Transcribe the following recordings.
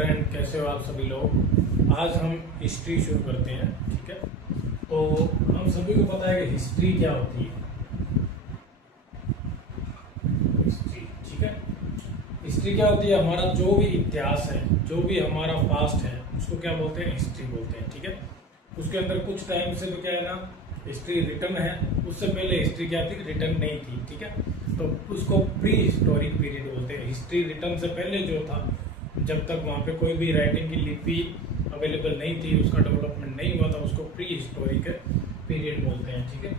Friend, कैसे हो आप सभी लोग। आज हम हिस्ट्री शुरू करते हैं। ठीक है, तो हम सभी को पता है कि हिस्ट्री क्या होती है। हिस्ट्री, ठीक है, हिस्ट्री क्या होती है? हमारा जो भी इतिहास है, जो भी हमारा पास्ट है, उसको क्या बोलते हैं? हिस्ट्री बोलते हैं। ठीक है, उसके अंदर कुछ टाइम से तो क्या है ना, हिस्ट्री रिटर्न है। उससे पहले हिस्ट्री क्या थी? रिटर्न नहीं थी। ठीक है, तो उसको प्री हिस्टोरिक पीरियड बोलते हैं। हिस्ट्री रिटर्न से पहले जो था, जब तक वहाँ पे कोई भी राइटिंग की लिपि अवेलेबल नहीं थी, उसका डेवलपमेंट नहीं हुआ था, उसको प्री हिस्टोरिक पीरियड बोलते हैं। ठीक है,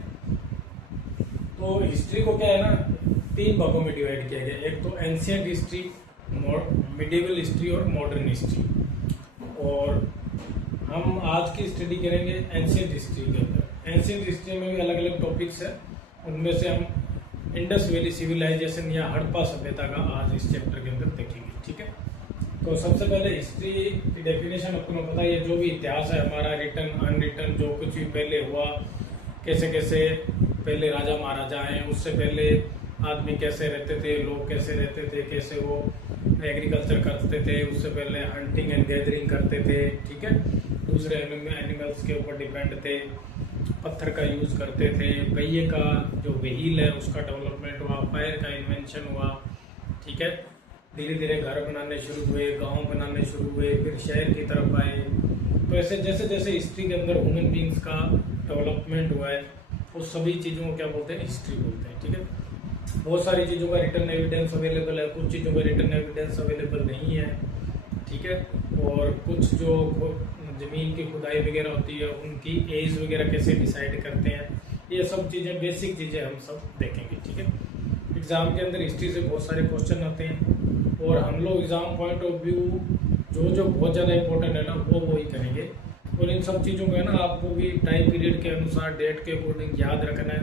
तो हिस्ट्री को क्या है ना, 3 भागों में डिवाइड किया गया। एक तो एंशियंट हिस्ट्री, मिडिवल हिस्ट्री और मॉडर्न हिस्ट्री। और हम आज की स्टडी करेंगे एंशियंट हिस्ट्री के अंदर। एंशियंट हिस्ट्री में भी अलग अलग टॉपिक्स हैं, उनमें से हम इंडस वैली सिविलाइजेशन या हड़प्पा सभ्यता का आज इस चैप्टर के अंदर देखेंगे। ठीक है, तो सबसे पहले हिस्ट्री की डेफिनेशन आपको पता है, जो भी इतिहास है हमारा, रिटर्न अनरिटर्न, जो कुछ भी पहले हुआ, कैसे कैसे पहले राजा महाराजा हैं, उससे पहले आदमी कैसे रहते थे, लोग कैसे रहते थे, कैसे वो एग्रीकल्चर करते थे, उससे पहले हंटिंग एंड गैदरिंग करते थे। ठीक है, दूसरे एनिमल्स के ऊपर डिपेंड थे, पत्थर का यूज करते थे, पहिए का जो व्हील है उसका डेवलपमेंट हुआ, फायर का इन्वेंशन हुआ। ठीक है, धीरे धीरे घर बनाने शुरू हुए, गांव बनाने शुरू हुए, फिर शहर की तरफ आए। तो ऐसे जैसे जैसे हिस्ट्री के अंदर ह्यूमन बींग्स का डेवलपमेंट हुआ है, उस सभी चीज़ों को क्या बोलते हैं? हिस्ट्री बोलते हैं। ठीक है, बहुत सारी चीज़ों का रिटर्न एविडेंस अवेलेबल है, कुछ चीज़ों का रिटर्न एविडेंस अवेलेबल नहीं है। ठीक है, और कुछ जो ज़मीन की खुदाई वगैरह होती है, उनकी एज वगैरह कैसे डिसाइड करते हैं, ये सब चीज़ें, बेसिक चीज़ें हम सब देखेंगे। ठीक है, एग्ज़ाम के अंदर हिस्ट्री से बहुत सारे क्वेश्चन आते हैं, और हम लोग एग्ज़ाम पॉइंट ऑफ व्यू जो बहुत ज़्यादा इंपॉर्टेंट है ना, वो ही करेंगे। और इन सब चीज़ों को है ना, आपको भी टाइम पीरियड के अनुसार, डेट के अकॉर्डिंग याद रखना है।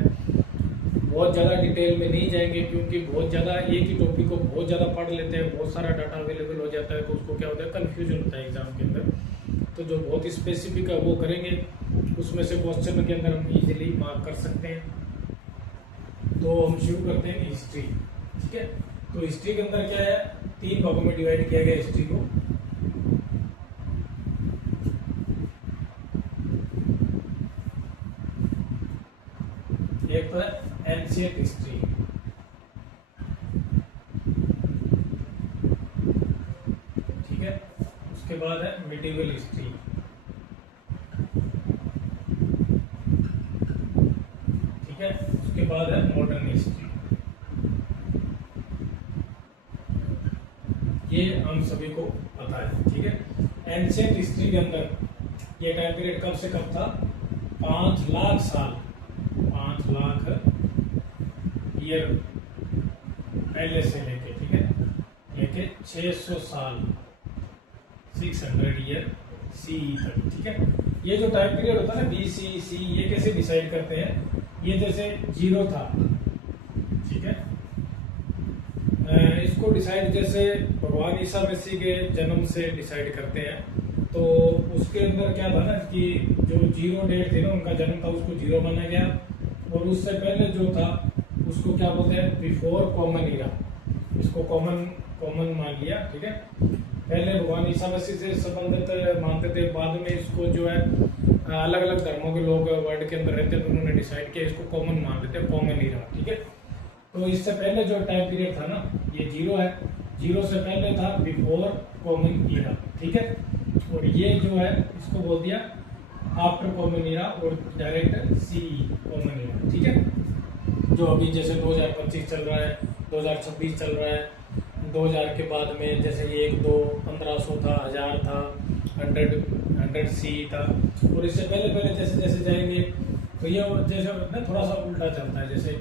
बहुत ज़्यादा डिटेल में नहीं जाएंगे, क्योंकि बहुत ज़्यादा एक ही टॉपिक को बहुत ज़्यादा पढ़ लेते हैं, बहुत सारा डाटा अवेलेबल हो जाता है, तो उसको क्या होता है? कन्फ्यूजन होता है एग्जाम के अंदर। तो जो बहुत स्पेसिफिक है वो करेंगे, उसमें से क्वेश्चन के अंदर हम इजीली मार्क कर सकते हैं। तो हम शुरू करते हैं हिस्ट्री। ठीक है, तो हिस्ट्री के अंदर क्या है, 3 भागों में डिवाइड किया गया हिस्ट्री को। एक तो है एंशियंट हिस्ट्री, ठीक है, उसके बाद है मिडिवल हिस्ट्री, ठीक है, उसके बाद है मॉडर्न हिस्ट्री। ये हम सभी को पता है। ठीक है, एंशियंट हिस्ट्री के अंदर ये टाइम पीरियड कब से कब था? 5 लाख साल, 5 लाख ईयर पहले से लेके, ठीक है, लेके 600 साल, 600 ईयर सीई तक। ठीक है, ये जो टाइम पीरियड होता है ना, BC सी, ये कैसे डिसाइड करते हैं? ये जैसे 0 था, ठीक है, इसको डिसाइड जैसे भगवान ईसा मसीह के जन्म से डिसाइड करते हैं। तो उसके अंदर क्या था ना, कि जो 0 डेट थी ना, उनका जन्म था, उसको 0 माना गया। और उससे पहले जो था उसको क्या बोलते हैं? बिफोर कॉमन ईरा, इसको कॉमन मान लिया। ठीक है, पहले भगवान ईसा मसीह से संबंधित मानते थे, बाद में इसको जो है अलग अलग धर्मों के लोग वर्ल्ड के अंदर रहते थे, उन्होंने डिसाइड किया इसको कॉमन मान लेते हैं, कॉमन ईरा। ठीक है, तो इससे पहले जो टाइम पीरियड था ना, ये 0 है, 0 से पहले था बिफोर कॉमन ईरा। ठीक है, और ये जो है इसको बोल दिया आफ्टर कॉमन ईरा, और डायरेक्ट सीई कॉमन ईरा। ठीक है, जो अभी जैसे 2025 चल रहा है, 2026 चल रहा है, 2000 के बाद में जैसे 1, 2, 1500 था, 1000 था, 100 सीई था। और इससे पहले पहले जैसे जैसे जाएंगे, तो ये जैसे ना थोड़ा सा उल्टा चलता है। जैसे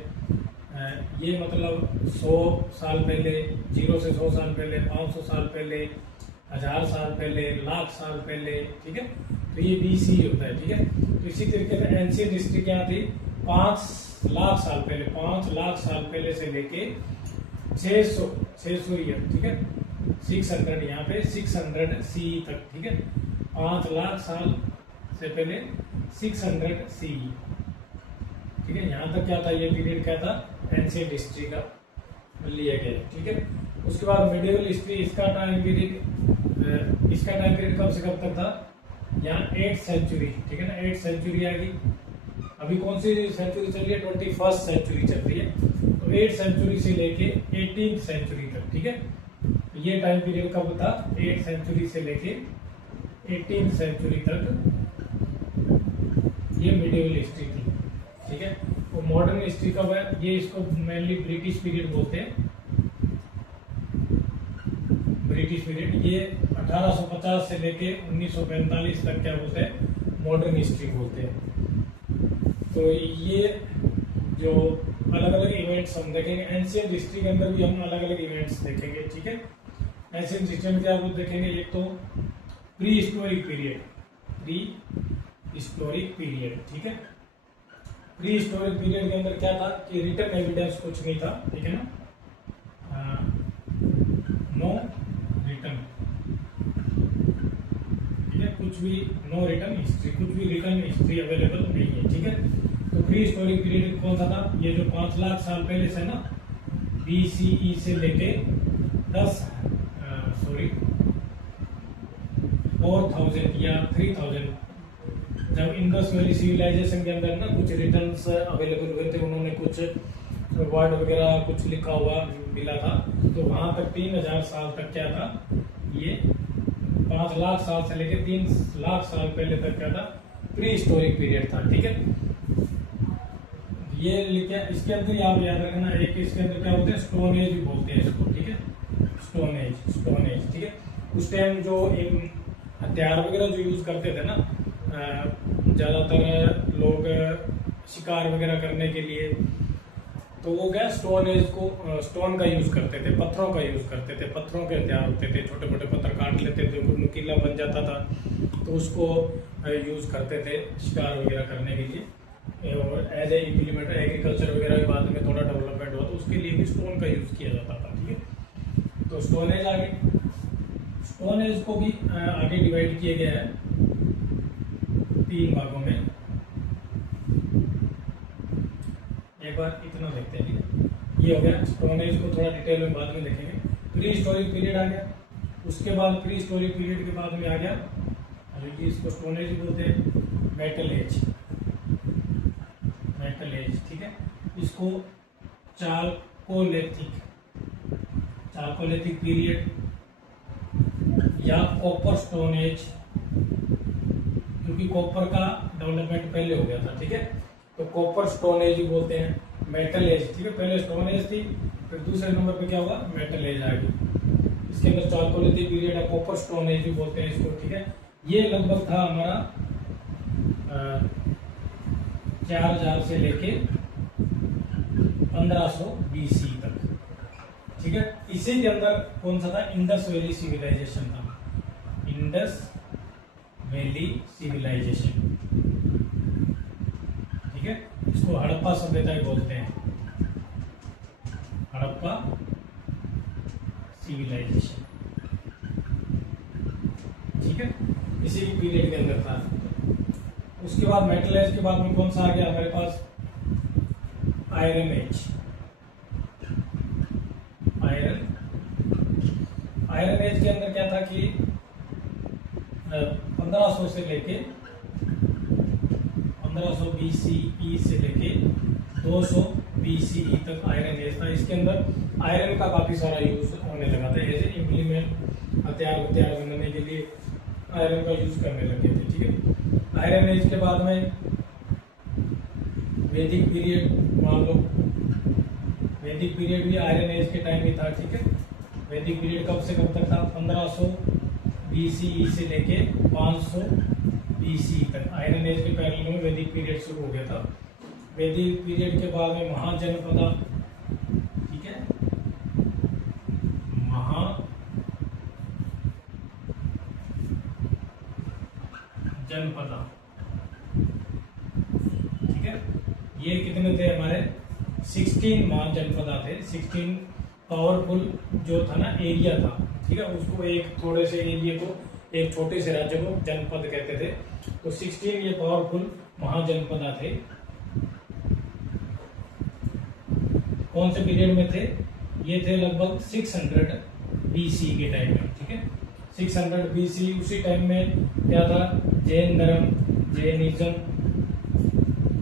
ये मतलब 100 साल पहले, 0 से 100 साल पहले, 500 साल पहले, 1000 साल पहले, लाख साल पहले। ठीक है, तो ये BC होता है। ठीक है, तो इसी तरीके से एंशियंट हिस्ट्री क्या थी? 5 लाख साल पहले, 5 लाख साल पहले से लेके 600 ईयर, ठीक है, 600, यहाँ पे 600 CE तक। ठीक है, 5 लाख साल से पहले 600 CE। ठीक है, यहाँ तक क्या था? ये पीरियड क्या था? एंशियंट हिस्ट्री का लिया गया। ठीक है, उसके बाद मिडिवल हिस्ट्री, इसका टाइम पीरियड इसका टाइम पीरियड कब से कब तक था, यहाँ 8th सेंचुरी, ठीक है ना, 8th सेंचुरी आ गई। अभी कौन सी सेंचुरी चल रही है, 21st सेंचुरी चल रही है। तो 8th सेंचुरी से लेके 18th सेंचुरी तक, ठीक है, ये टाइम पीरियड कब था, 8th सेंचुरी से लेके 18th सेंचुरी तक ये मिडिवल हिस्ट्री थी, ठीक है। तो मॉडर्न हिस्ट्री कब है, ये इसको मेनली ब्रिटिश पीरियड बोलते हैं, ब्रिटिश पीरियड। ये 1850 से लेके 1945 तक क्या बोलते हैं, मॉडर्न हिस्ट्री बोलते हैं। तो ये जो अलग अलग इवेंट्स हम देखेंगे, एंशियंट हिस्ट्री के अंदर भी हम अलग अलग इवेंट्स देखेंगे, ठीक है। एंशियंट हिस्ट्री में क्या देखेंगे, एक तो pre historic period, pre historic period, ठीक है। प्री हिस्टोरिक पीरियड के अंदर क्या था कि रिटन एविडेंस कुछ नहीं था, ठीक है ना, नो रिटन, ठीक है, कुछ भी नो रिटन हिस्ट्री, कुछ भी रिटन हिस्ट्री अवेलेबल नहीं है, ठीक है। तो प्री हिस्टोरिक पीरियड कौन सा था, ये जो 5 लाख साल पहले से ना, BCE से लेके 4000 या 3000, जब इंडस वैली सिविलाइजेशन के अंदर ना कुछ रिटर्न्स अवेलेबल हुए थे, उन्होंने कुछ वर्ड वगैरह कुछ लिखा हुआ मिला था, तो वहां तक 3000 साल तक क्या था, ये 5 लाख साल से लेके 3 लाख साल पहले तक क्या था, प्री हिस्टोरिक पीरियड था, ठीक है। ये लिखा, इसके अंदर आप याद रखना, एक इसके अंदर क्या होते हैं, स्टोन एज भी बोलते हैं इसको, ठीक है, स्टोन एज, ठीक है। उस टाइम जो हथियार वगैरह जो यूज करते थे ना, ज्यादातर लोग शिकार वगैरह करने के लिए, तो वो क्या स्टोन एज को, स्टोन का यूज करते थे, पत्थरों का यूज करते थे, पत्थरों के हथियार होते थे, छोटे मोटे पत्थर काट लेते थे, वो नुकीला बन जाता था, तो उसको यूज करते थे शिकार वगैरह करने के लिए। और एज ए इम्प्लीमेंट एग्रीकल्चर वगैरह के बाद में थोड़ा डेवलपमेंट हुआ, तो उसके लिए भी स्टोन का यूज किया जाता था, ठीक है। तो स्टोन एज आगे, स्टोन एज को भी आगे डिवाइड किया गया है 3 भागों में। एक बार इतना देखते हैं, ये हो गया स्टोन एज को, थोड़ा डिटेल में बाद में देखेंगे। प्री हिस्टोरिक पीरियड आ गया, उसके बाद प्री हिस्टोरिक पीरियड के बाद में आ गया, जो कि इसको स्टोन एज बोलते हैं, मेटल एज, ठीक है। इसको चालकोलिथिक पीरियड या कॉपर स्टोन एज, क्योंकि कॉपर का डेवलपमेंट पहले हो गया था, ठीक है, तो कॉपर स्टोन एज बोलते हैं। मेटल एज, ठीक है, पहले स्टोन एज थी, फिर दूसरे नंबर पे क्या हुआ, मेटल एज आ गई। इसके अंदर चालकोलिथिक पीरियड या कॉपर स्टोन एज भी बोलते हैं इसको, ठीक है। ये लगभग था हमारा 4000 से लेके 1500 BC तक, ठीक है। इसी के अंदर कौन सा था, इंडस वैली सिविलाइजेशन था, इंडस वैली सिविलाइजेशन, ठीक है। इसको हड़प्पा सभ्यता ही बोलते हैं, हड़प्पा सिविलाइजेशन, ठीक है, इसी पीरियड के अंदर था। उसके बाद मेटल एज के बाद में कौन सा आ गया हमारे पास, आयरन एज। आयरन एज के अंदर क्या था कि 1500 से लेके 1500 BCE से लेके 200 BCE तक आयरन एज था। इसके अंदर आयरन का काफी सारा यूज होने लगा था, जैसे इम्प्लीमेंट हथियार बनाने के लिए आयरन का यूज करने लगे थे, ठीक है। आयरन एज के बाद में वैदिक पीरियड, मान लो वैदिक पीरियड भी आयरन एज के टाइम ही था, ठीक है। वैदिक पीरियड कब से कब तक था, 1500 BCE से लेके 500 BC तक, आयरन एज के पैरेलल में वैदिक पीरियड शुरू हो गया था। वैदिक पीरियड के बाद में महाजनपदा, ठीक है, महाजनपदा, ठीक है। ये कितने थे हमारे, 16 महाजनपदा थे, 16 पावरफुल जो था ना एरिया था, ठीक है, उसको एक थोड़े से एरिया को, एक छोटे से राज्य को जनपद कहते थे। तो 16 ये पावरफुल महाजनपदा थे। कौन से पीरियड में थे, ये थे लगभग 600 BC के टाइम में, ठीक है, 600 BC। उसी टाइम में क्या था, जैन धर्म, जैनिज्म,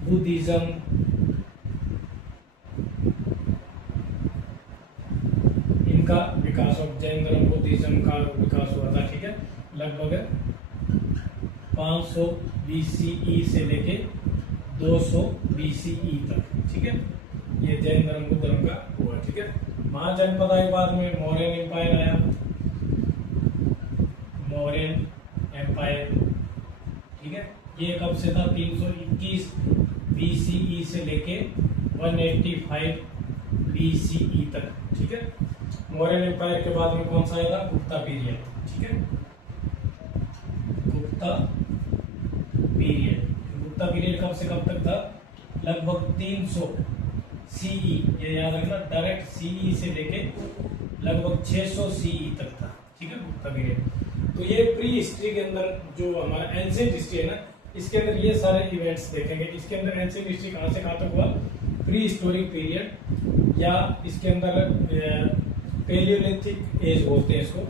बुद्धिज्म, इनका विकास हो, जैन धर्म बुद्धिज्म का विकास हुआ था। ठीक है, लगभग 500 BCE से लेके 200 BCE तक। ठीक है, ये जैन धर्म बुद्ध धर्म का हुआ। ठीक है, महाजनपद के बाद में मौर्यन एम्पायर आया, मौर्यन एम्पायर। ठीक है, ये कब से था, 321 BCE से लेके 185 BCE तक। ठीक है, मौर्यन एम्पायर के बाद में कौन सा आया था, गुप्ता पीरियड। ठीक है, गुप्ता पीरियड। गुप्ता पीरियड कब से कब तक था, लगभग 300 CE, ये याद रखना, डायरेक्ट CE से लेके लगभग 600 CE तक था। ठीक है, गुप्ता पीरियड। तो ये प्री हिस्ट्री के अंदर जो हमारा एंशिएंट हिस्ट्री है ना, इसके अंदर ये सारे इवेंट्स देखेंगे। इसके अंदर एंशिएंट हिस्ट्री कहां से कहां तक हुआ, प्री हिस्टोरिक पीरियड, या इसके अंदर पेलियोलिथिक एज बोलते हैं इसको।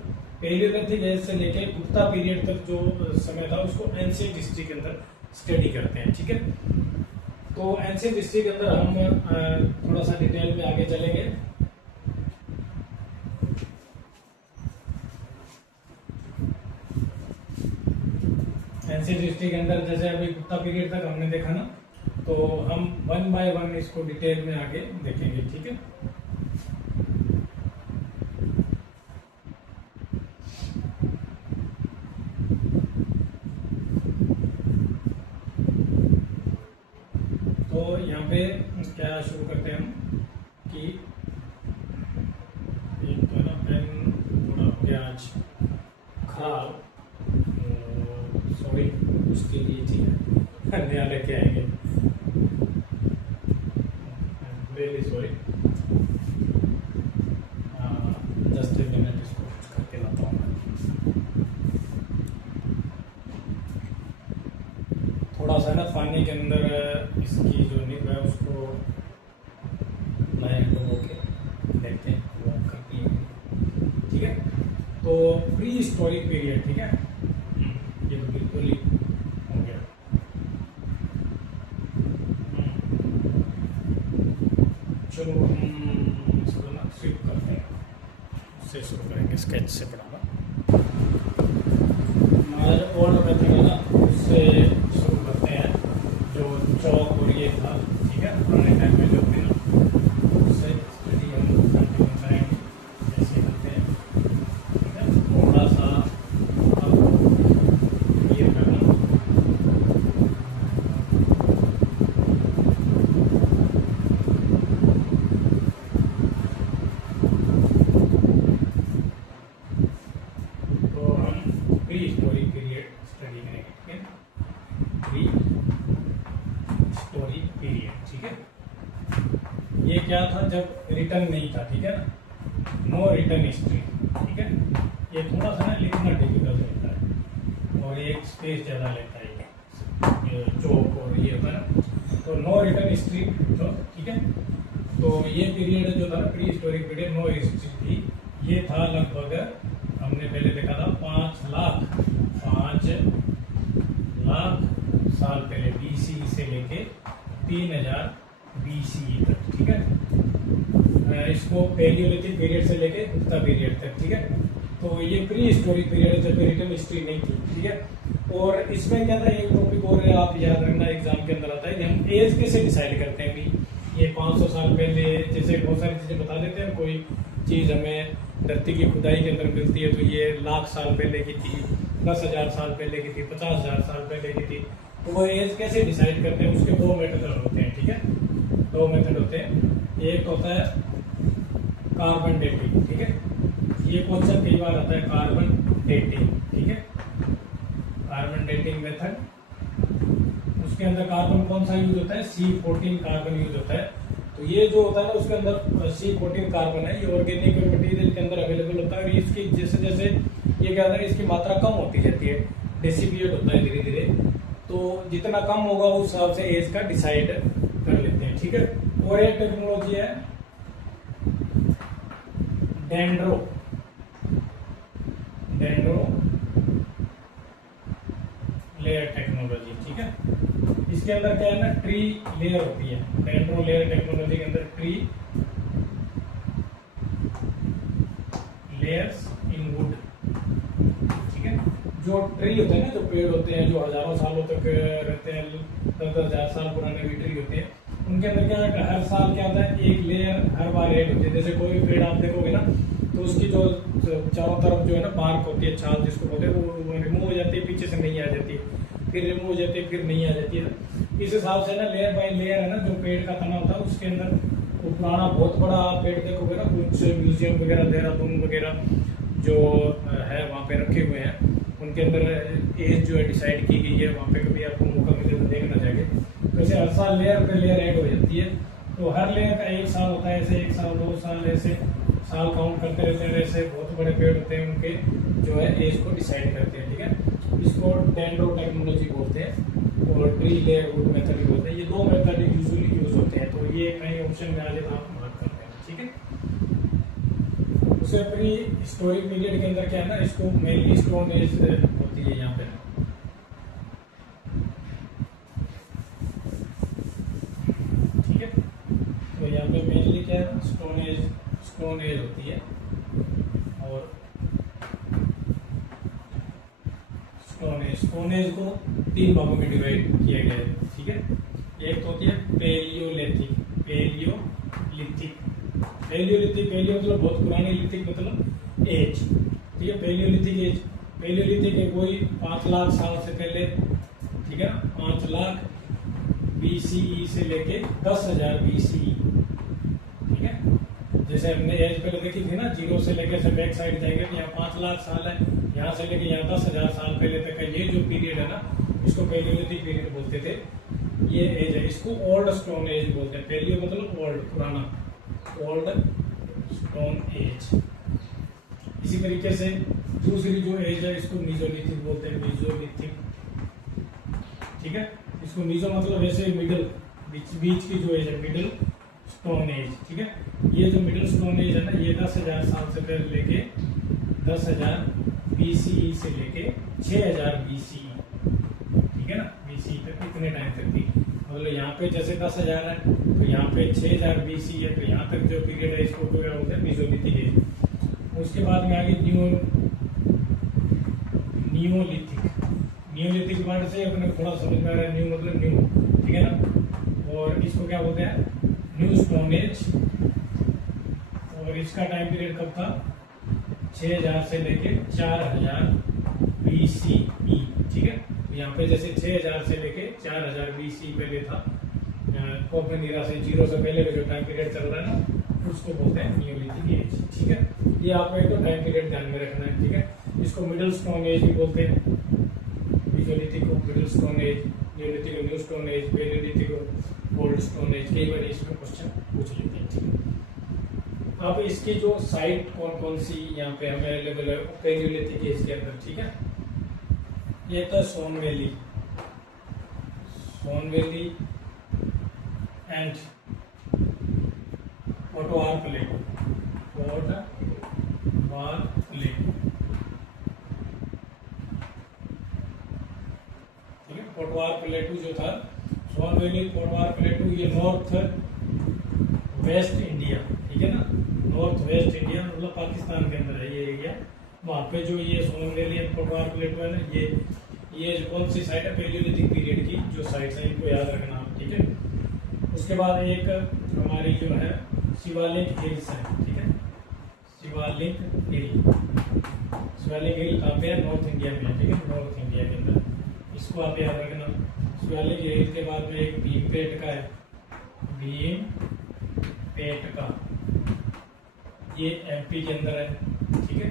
पेलियोलिथिक एज से लेके गुप्ता पीरियड तक जो समय था उसको एंशिएंट हिस्ट्री के अंदर स्टडी करते हैं। ठीक है, तो एंशिएंट हिस्ट्री के अंदर हम थोड़ा सा डिटेल में आगे चलेंगे। एंशिएंट हिस्ट्री के अंदर जैसे अभी गुप्ता पीरियड तक हमने देखा ना, तो हम 1 बाय 1 इसको डिटेल में आगे देखेंगे। ठीक है, तो यहाँ पे क्या शुरू करते हैं हम कि एक तो ना पेन थोड़ा प्याज खराब, सॉरी उसके लिए ठीक है, नया लेके आएंगे, really sorry, just a minute, इसको कुछ करके लाता हूँ। थोड़ा सा ना पानी के अंदर इसकी जो निब है उसको लाइन को होके देखते हैं वो करती है। ठीक है, तो प्री हिस्टोरिक पीरियड। ठीक है, ये तो बिल्कुल ही हो गया। चलो हम इसको ना स्विप करते हैं, उससे शुरू करेंगे, स्केच से पढ़ाना। हमारा जो ओल्ड मेथड है ना, उससे शुरू करते हैं, जो चौक और ये था। ठीक है, पुराने टाइम में जो थे ना, उससे स्टडी हम कंटिन्यू करेंगे, जैसे करते हैं। ठीक है, थोड़ा सा अब ये करना, तो हम प्री हिस्टोरिक पीरियड स्टडी करेंगे। ठीक है, प्री हिस्टोरिक पीरियड। ठीक है, ये क्या था, जब रिटर्न नहीं था। ठीक है ना, नो रिटर्न हिस्ट्री। ठीक है, ये थोड़ा सा ना लिखना डिफिकल्ट होता है और एक स्पेस ज़्यादा लेता है, ये चौक और ये होता है ना, तो नो रिटर्न हिस्ट्री। तो ठीक है, तो ये पीरियड जो था ना, prehistoric period, no history थी, ये था लगभग, हमने पहले देखा था 5 लाख साल पहले, BC से लेके 3000 BCE तक। ठीक है, इसको पेलियोलिथिक पीरियड से लेके गुप्ता पीरियड तक। ठीक है, तो ये प्री हिस्टोरिक पीरियड जब रिटर्न हिस्ट्री नहीं थी। ठीक है, और इसमें क्या था, एक टॉपिक और आप याद रखना, एग्जाम के अंदर आता है कि हम एज कैसे डिसाइड करते हैं। भी ये 500 साल पहले, जैसे बहुत सारी चीजें बता देते हैं, कोई चीज हमें धरती की खुदाई के अंदर मिलती है तो ये लाख साल पहले की थी, 10,000 साल पहले की थी, 50,000 साल पहले की थी, तो वो एज कैसे डिसाइड करते हैं, उसके 2 मेथड होते हैं। ठीक है, 2 मेथड होते हैं। एक होता है कार्बन डेटिंग। ठीक है, ये क्वेश्चन कई बार आता है, कार्बन डेटिंग। ठीक है, कार्बन डेटिंग मेथड, उसके अंदर कार्बन कौन सा यूज होता है, C14 कार्बन यूज होता है। तो ये जो होता है ना, उसके अंदर C14 कार्बन है, ये ऑर्गेनिक मटेरियल के अंदर अवेलेबल होता है, और इसकी जैसे जैसे ये क्या होता है, इसकी मात्रा कम होती जाती है, डिसिपिएट होता है धीरे धीरे, तो जितना कम होगा उस हिसाब से एज का डिसाइड कर लेते हैं। ठीक है, और एक टेक्नोलॉजी है डेंड्रो इसके अंदर क्या है ना, ट्री लेयर होती है। डेंड्रो लेयर टेक्नोलॉजी के अंदर ट्री लेयर्स इन वुड, ठीक है। जो ट्री होते हैं ना, जो पेड़ होते हैं जो हजारों सालों तक रहते हैं, 10,000 साल पुराने भी ट्री होते हैं, उनके अंदर क्या है, हर साल क्या होता है, एक लेयर हर बार ऐड होती है। जैसे कोई भी पेड़ आप देखोगे ना, तो उसकी जो चारों तरफ जो है ना बार्क होती है, छाल जिसको बोलते हैं, वो रिमूव हो जाती है, पीछे से नहीं आ जाती है, फिर रिमूव हो जाती है, फिर नहीं आ जाती है। इस हिसाब से ना लेयर बाय लेयर है ना, जो पेड़ का तना होता है उसके अंदर, वो पुराना बहुत बड़ा पेड़ देखोगे ना, कुछ म्यूजियम वगैरह देहरादून वगैरह जो है वहाँ पे रखे हुए हैं, उनके अंदर एज जो है डिसाइड की गई है। वहाँ पे कभी आपको मौका मिले तो देखना चाहिए। वैसे हर साल लेयर पे लेयर ऐड हो जाती है, तो हर लेयर का 1 साल होता है, ऐसे 1 साल 2 साल ऐसे साल काउंट करते रहते हैं। ऐसे बहुत बड़े पेड़ होते हैं, उनके जो है एज को डिसाइड करते हैं, ठीक है। इसको डेंड्रो टेक्नोलॉजी बोलते हैं और ट्री लेयर वुड मेथड भी बोलते हैं। ये 2 मेथड यूजुअली यूज होते हैं, तो ये कई ऑप्शन में आज आप बात करते हैं, ठीक है। उसे प्री हिस्टोरिक पीरियड के अंदर क्या है ना, इसको मेनली स्टोन एज होती है यहाँ पे, ठीक है। तो यहाँ पे मेनली क्या है, स्टोन एज होती है। और स्टोन एज को 3 भागों में डिवाइड किया गया है, ठीक है। एक तो होती है पेलियोलिथिक, पेलियो मतलब बहुत पुरानी, लिथिक मतलब एज, ठीक है। पेलियोलिथिक है कोई 5 लाख साल से पहले, ठीक है ना, 5 लाख BCE से लेके 10,000 BCE, ठीक है। जैसे हमने एज पहले देखी थी ना, 0 से लेके से बैक साइड जाएंगे तो यहाँ 5 लाख साल है, यहाँ से लेके यहाँ 10,000 साल पहले तक का ये जो पीरियड है ना, इसको पेलियोलिथिक पीरियड बोलते थे। ये एज है, इसको ओल्ड स्टोन एज बोलते हैं। पेलियो मतलब ओल्ड, पुराना, ओल्ड स्टोन एज। इसी तरीके से दूसरी जो एज है, इसको मीजोलिथिक बोलते हैं, मीजोलिथिक, ठीक है। इसको मीजो मतलब वैसे मिडिल, बीच की जो एज है, मिडिल स्टोन एज, ठीक है। ये जो मिडिल स्टोन एज है ना, ये 10,000 साल से पहले लेके 10,000 BCE से लेके 6,000 BCE, ठीक है ना, BCE तक, इतने टाइम तक थी। मतलब यहाँ पे जैसे 10,000 है, तो यहाँ पे 6,000 BCE है, तो यहाँ तक जो पीरियड है इसको क्या बोलते हैं, मीजोलिथिक एज। उसके बाद में आगे नियोलिथिक वर्ड से अपने थोड़ा समझ में आ रहा है, न्यू मतलब न्यू, ठीक है ना। और इसको क्या बोलते हैं, न्यू स्टोन एज। और इसका टाइम पीरियड कब था, 6,000 से लेके 4,000 BCE, ठीक है। तो यहाँ पे जैसे 6,000 से लेके 4,000 BCE पहले था, कॉपन इरा से 0 से पहले का जो टाइम पीरियड चल रहा है ना, उसको बोलते हैं नियोलिथिक एज, ठीक है। ये आपको एक तो टाइम पीरियड ध्यान में रखना है, ठीक है। इसको मिडिल स्टोन एज भी बोलते हैं, मीजोलिथिक को मिडिल स्टोन एज, नियोलिथिक को न्यू स्टोन एज, पेलियोलिथिक को ओल्ड स्टोन एज। कई बार इसमें क्वेश्चन पूछ लेते हैं, ठीक है। अब इसकी जो साइट कौन कौन सी यहाँ पे हमें अवेलेबल है पेलियोलिथिक एज के अंदर, ठीक है। ये था सोन वैली एंड पोटवार प्लेटू, ठीक है। पोटवार प्लेटू जो था, सोन वैली, पोटवार प्लेटू, ये नॉर्थ वेस्ट इंडिया, ठीक है ना, नॉर्थ वेस्ट इंडिया मतलब पाकिस्तान के अंदर है ये एरिया। वहाँ पे जो ये सोन वैली एंड पोटवार प्लेटू है ना, ये जो कौन सी साइट है, पेलियोलिथिक पीरियड की जो साइट्स हैं, इनको याद रखना आप, ठीक है। उसके बाद एक हमारी जो है शिवालिक हिल्स है, ठीक है। शिवालिक हिल कहाँ पे है, नॉर्थ इंडिया में है, ठीक है, नॉर्थ इंडिया के अंदर, इसको आप याद रखना। शिवालिक हिल के बाद में एक भीमपेटका है, भीमपेटका, ये MP के अंदर है, ठीक है।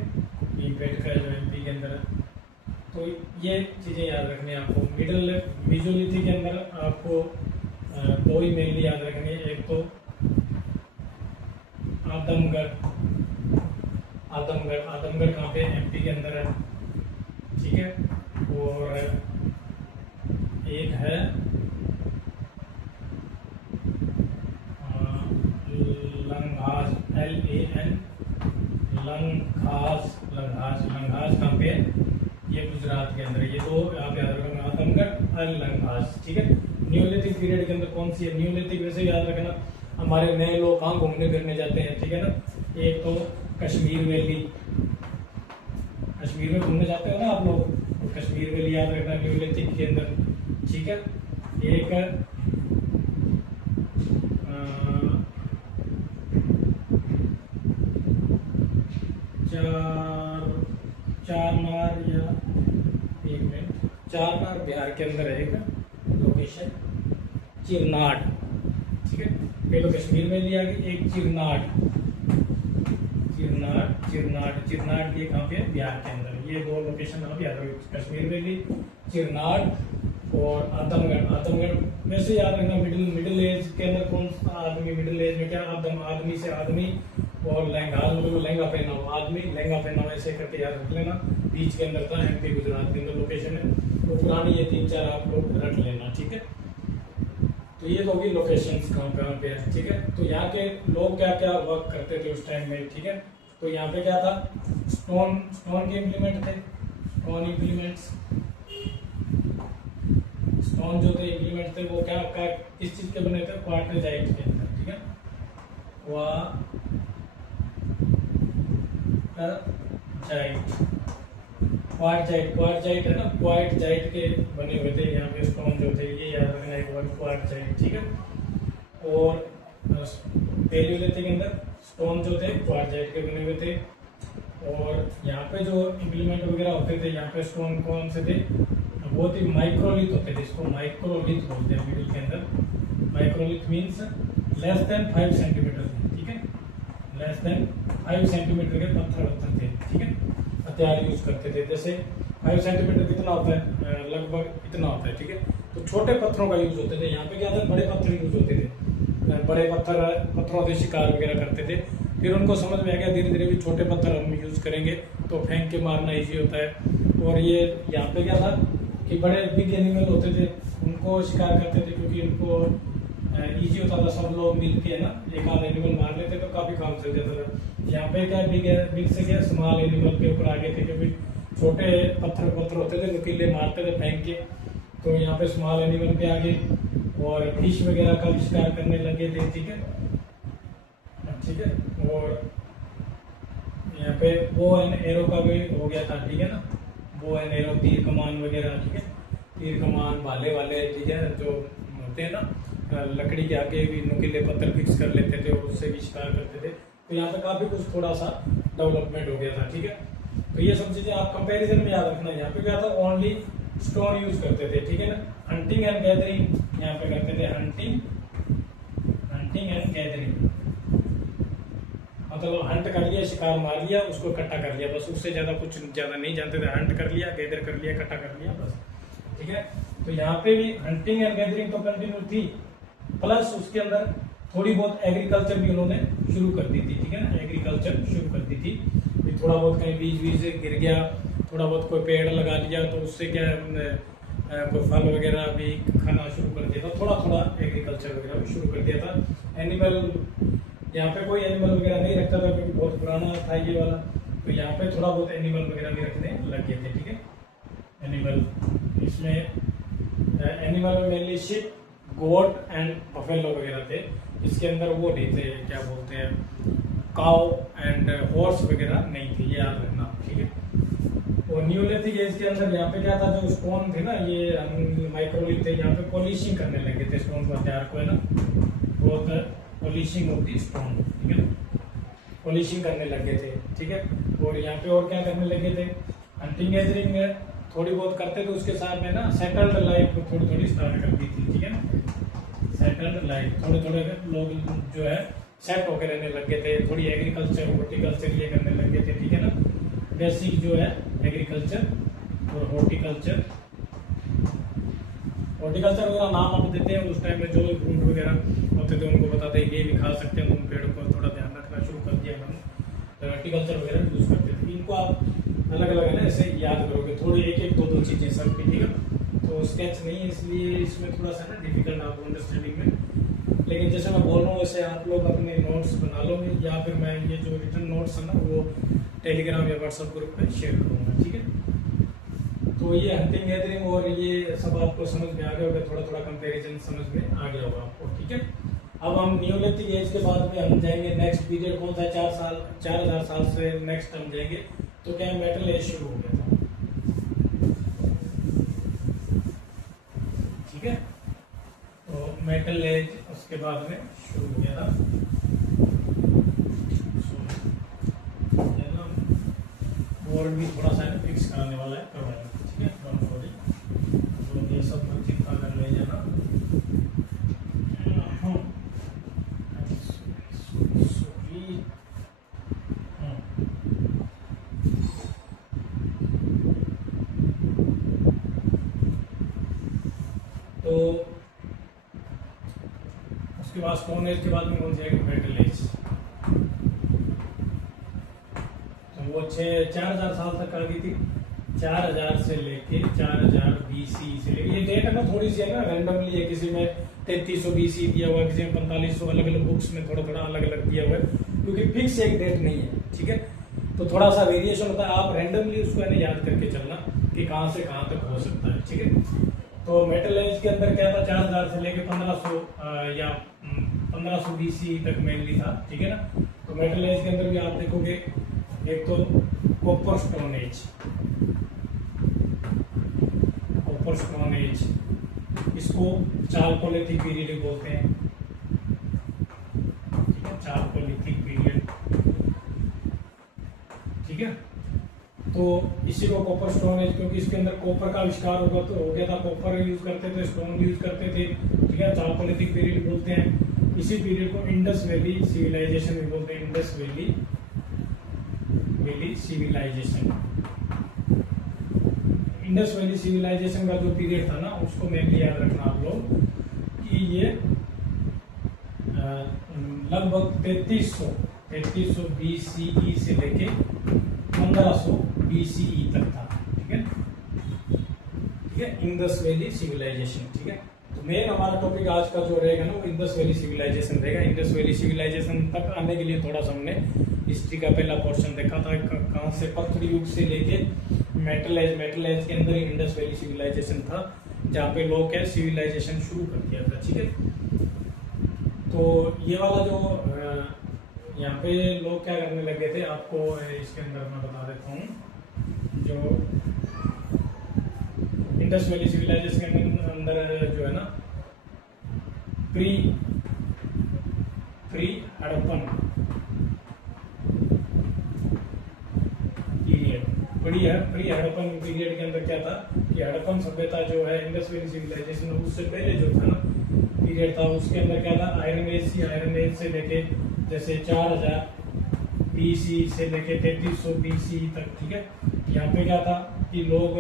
भीमपेटका जो MP के अंदर है, तो ये चीजें याद रखनी है आपको। मिडिल मीजोलिथिक के अंदर आपको 2 ही मेनली याद रखनी है, एक तो आदमगढ़ कहाँ पे, MP के अंदर है, ठीक है। और एक है लंघास, लंघास कहाँ पे, ये गुजरात के अंदर। ये 2 आप याद रखना, आदमगढ़ और लंघास, ठीक है। सी है, न्यूलिथिक वैसे याद रखना, हमारे नए लोग कहाँ घूमने फिरने जाते हैं, ठीक है ना। एक तो कश्मीर वैली, कश्मीर में घूमने जाते हो ना आप लोग, तो कश्मीर वैली याद रखना न्यूलिथिक के अंदर, ठीक है। एक चारनार या एक मिनट, चारनार बिहार के अंदर है एक लोकेशन, चिरनाड, ठीक है। पहले कश्मीर में लिया गया, एक चिरनाड, चिरनाड चिरनाड चिरनाड ये कहाँ पे है, बिहार के अंदर। ये दो लोकेशन आप याद रखिए, कश्मीर वैली, चिरनाड और आदमगढ़। आदमगढ़ वैसे याद रखना, मिडिल एज के अंदर कौन सा आदमी, मिडिल एज में क्या आदमी से आदमी और लहंगा, मतलब लहंगा पहना हुआ आदमी, लहंगा पहना हुआ, ऐसे करके याद रख लेना। बीच के अंदर था, एमपी गुजरात के अंदर लोकेशन है, तो पुरानी ये 3-4 आप लोग रख लेना, ठीक है। तो ये तो होगी लोकेशंस कहाँ पे है, ठीक है। तो यहाँ के लोग क्या क्या वर्क करते थे उस टाइम में, ठीक है। तो यहाँ पे क्या था, स्टोन के इम्प्लीमेंट थे, स्टोन इम्प्लीमेंट्स, स्टोन जो थे इम्प्लीमेंट थे वो क्या किस चीज के बने थे, क्वार्टरजाइट के अंदर, ठीक है। क्वार्टजाइट है ना, क्वार्टजाइट के बने हुए थे यहाँ पे स्टोन जो थे, ये याद रखना एक वर्ड, क्वार्टजाइट, ठीक है। और पैलियोलिथिक के अंदर स्टोन जो थे क्वार्टजाइट के बने हुए थे। और यहाँ पे जो इम्प्लीमेंट वगैरह होते थे, यहाँ पे स्टोन कौन से थे, बहुत ही माइक्रोलिथ होते थे, इसको माइक्रोलिथ बोलते हैं मिडिल के अंदर। Microlith means less than 5 centimetre, ठीक है, लेस देन 5 सेंटीमीटर के पत्थर थे, ठीक है, हथियार यूज करते थे। जैसे 5 सेंटीमीटर कितना होता है, लगभग इतना होता है, ठीक है। तो छोटे पत्थरों का यूज होते थे, यहाँ पे क्या था, बड़े पत्थर यूज होते थे, बड़े पत्थरों से शिकार वगैरह करते थे। फिर उनको समझ में आ गया धीरे धीरे भी छोटे पत्थर हम यूज करेंगे तो फेंक के मारना इजी होता है। और ये यहाँ पे क्या था कि बड़े बिग एनिमल होते थे, उनको शिकार करते थे, क्योंकि उनको इजी होता था, सब लोग मिलके ना एक आध एनिमल मार लेते तो काफी काम चल जाता था। यहाँ पे क्या बिग से क्या स्मॉल एनिमल के ऊपर आगे थे, क्योंकि छोटे पत्थर होते थे, नुकीले मारते थे फेंक के, तो यहाँ पे स्मॉल एनिमल पे आगे और फिश वगैरह का शिकार करने लगे थे, ठीक है, ठीक है। और यहाँ पे वो एंड एरो का भी हो गया था, ठीक है ना, वो एंड एरो, तीर कमान वगैरह, ठीक है, तीर कमान भाले वाले, ठीक है, जो होते हैं ना लकड़ी के आगे भी नुकीले पत्थर फिक्स कर लेते थे और उससे भी शिकार करते थे। तो यहाँ पे काफी कुछ थोड़ा सा डेवलपमेंट हो गया था, ठीक है। तो ये सब चीजें आप कंपैरिजन में याद रखना। यहाँ पे क्या था, ओनली स्टोन यूज करते थे, ठीक है ना। हंटिंग एंड गैदरिंग यहाँ पे करते थे, हंटिंग एंड गैदरिंग, मतलब हंट कर लिया, शिकार मार लिया, उसको इकट्ठा कर लिया, बस, उससे कुछ ज्यादा नहीं जानते थे। हंट कर लिया, गैदर कर लिया, इकट्ठा कर लिया, बस, ठीक है। तो यहाँ पे भी हंटिंग एंड गैदरिंग तो कंटिन्यू थी, प्लस उसके अंदर थोड़ी बहुत एग्रीकल्चर भी उन्होंने शुरू कर दी थी, ठीक है ना, एग्रीकल्चर शुरू कर दी थी। थोड़ा बहुत कहीं बीज गिर गया, थोड़ा बहुत कोई पेड़ लगा लिया, तो उससे क्या कोई फल वगैरह भी खाना शुरू कर दिया था, थोड़ा थोड़ा एग्रीकल्चर वगैरह भी शुरू कर दिया था। एनिमल यहाँ पे कोई एनिमल वगैरह नहीं रखता था, क्योंकि बहुत पुराना था ये वाला, तो यहाँ पे थोड़ा बहुत एनिमल वगैरह भी रखने लग गए थे, ठीक है। एनिमल, इसमें एनिमल में mainly sheep, goat and buffalo वगैरह थे। इसके अंदर वो नहीं थे, क्या बोलते हैं, काउ एंड हॉर्स वगैरह नहीं थे, ये याद रखना, ठीक है। और न्यूलिथिक एज के अंदर यहाँ पे क्या था, जो स्टोन थे ना, ये माइक्रोलिथ थे, यहाँ पे पॉलिशिंग करने लगे थे स्टोन को, हथियार को, है ना, बहुत पॉलिशिंग होती स्टोन, ठीक है, पॉलिशिंग करने लगे थे, ठीक है। और यहाँ पे और क्या करने लगे थे, हंटिंग गैदरिंग थोड़ी बहुत करते थे, उसके साथ में ना सेटल्ड लाइफ थोड़ी थोड़ी स्टार्ट कर दी थी, ठीक है ना। सेटल्ड लाइफ, थोड़े थोड़े लोग जो है सेट होकर रहने लग गए थे, थोड़ी एग्रीकल्चर हॉर्टिकल्चर ये करने लग गए थे, ठीक है ना। बेसिक जो है एग्रीकल्चर और हॉर्टिकल्चर वगैरह नाम आप देते हैं, उस टाइम में जो फ्रूट वगैरह होते थे उनको बताते हैं ये भी खा सकते हैं, उन पेड़ों को थोड़ा ध्यान रखना शुरू कर दिया हम, हॉर्टिकल्चर वगैरह यूज करते थे। इनको आप अलग अलग है ना ऐसे याद करोगे, थोड़ी एक दो चीजें सब की, ठीक है। तो स्केच नहीं है, इसलिए इसमें थोड़ा सा ना डिफिकल्ट आपको अंडरस्टैंडिंग में, लेकिन जैसे मैं बोल रहा हूँ वैसे आप लोग अपने नोट्स बना लो, या फिर मैं ये जो रिटर्न नोट्स है ना वो टेलीग्राम या व्हाट्सएप ग्रुप पे शेयर करूँगा, ठीक है। तो ये हंटिंग गैदरिंग और ये सब आपको समझ में आ गया होगा, थोड़ा थोड़ा कंपैरिजन समझ में आ गया होगा आपको, ठीक है। अब हम न्यूलिथिक एज के बाद में हम जाएंगे नेक्स्ट पीरियड कौन सा, 4000 साल से नेक्स्ट हम जाएंगे, तो क्या मेटल एज शुरू हो गया था, ठीक है। तो मेटल एज उसके बाद में शुरू हो गया था। बोर्ड भी थोड़ा सा फिक्स कराने वाला है, करवाएंगे, ठीक है। तो ये सब चिंता कर ले जाना। तो उसके बाद स्टोन एज के बाद में कौन जाएगा, मेटल एज। तो वो 4000 साल तक आ गई थी, 4000 से लेके 4000 BC से लेके, ये डेट है ना थोड़ी सी है ना रैंडमली है, किसी में 3300 BC दिया हुआ है, किसी में 4500, अलग अलग बुक्स में थोड़ा थोड़ा अलग अलग दिया हुआ है, क्योंकि फिक्स एक डेट नहीं है, ठीक है। तो थोड़ा सा वेरिएशन होता है, आप रैंडमली उसको है याद करके चलना कि कहाँ से कहाँ तक हो सकता है, ठीक है। तो मेटल एज के अंदर क्या था, 4000 से लेके 1500 या 1500 BC तक मेनली था, ठीक है ना। तो मेटल एज के अंदर भी आप देखोगे एक तो copper stone age, copper stone age, इसको चालकोलिथिक पीरियड बोलते हैं, ठीक है, चालकोलिथिक पीरियड, ठीक है। तो इसी को कॉपर स्टोन एज, क्योंकि इसके अंदर कॉपर का आविष्कार होगा तो हो गया था, कॉपर यूज करते थे, स्टोन यूज करते थे, ठीक है, चालकोलिथिक पीरियड बोलते हैं। इसी पीरियड को इंडस वैली सिविलाइजेशन भी बोलते हैं, Indus valley civilisation. Indus valley civilisation का जो पीरियड था ना, उसको मेनली याद रखना आप लोग कि ये लगभग 3300 BCE से लेके 1500 BCE तक था, ठीक है, ठीक है, इंडस वैली सिविलाइजेशन, ठीक है। तो मेन हमारा टॉपिक आज का जो रहेगा ना, वो इंडस वैली सिविलाइजेशन रहेगा। इंडस वैली सिविलाइजेशन तक आने के लिए थोड़ा सा हमने हिस्ट्री का पहला पोर्शन देखा था, कहाँ से पत्थर युग से लेके मेटल एज के अंदर इंडस वैली सिविलाइजेशन था, जहाँ पे लोग क्या सिविलाइजेशन शुरू कर दिया था, ठीक है। तो ये वाला जो यहाँ पे लोग क्या करने लगे थे, आपको इसके अंदर मैं बता देता हूँ। जो इंडस वैली सिविलाइजेशन के अंदर जो है ना, pre Harappan period, pre Harappan period के अंदर क्या था कि हड़प्पन सभ्यता जो है, इंडस वैली सिविलाइजेशन उससे पहले जो था ना पीरियड था, उसके अंदर क्या था, आयरन एज से लेके जैसे 4000 BC से लेके 3300 BC तक, ठीक है। यहाँ पे क्या था कि लोग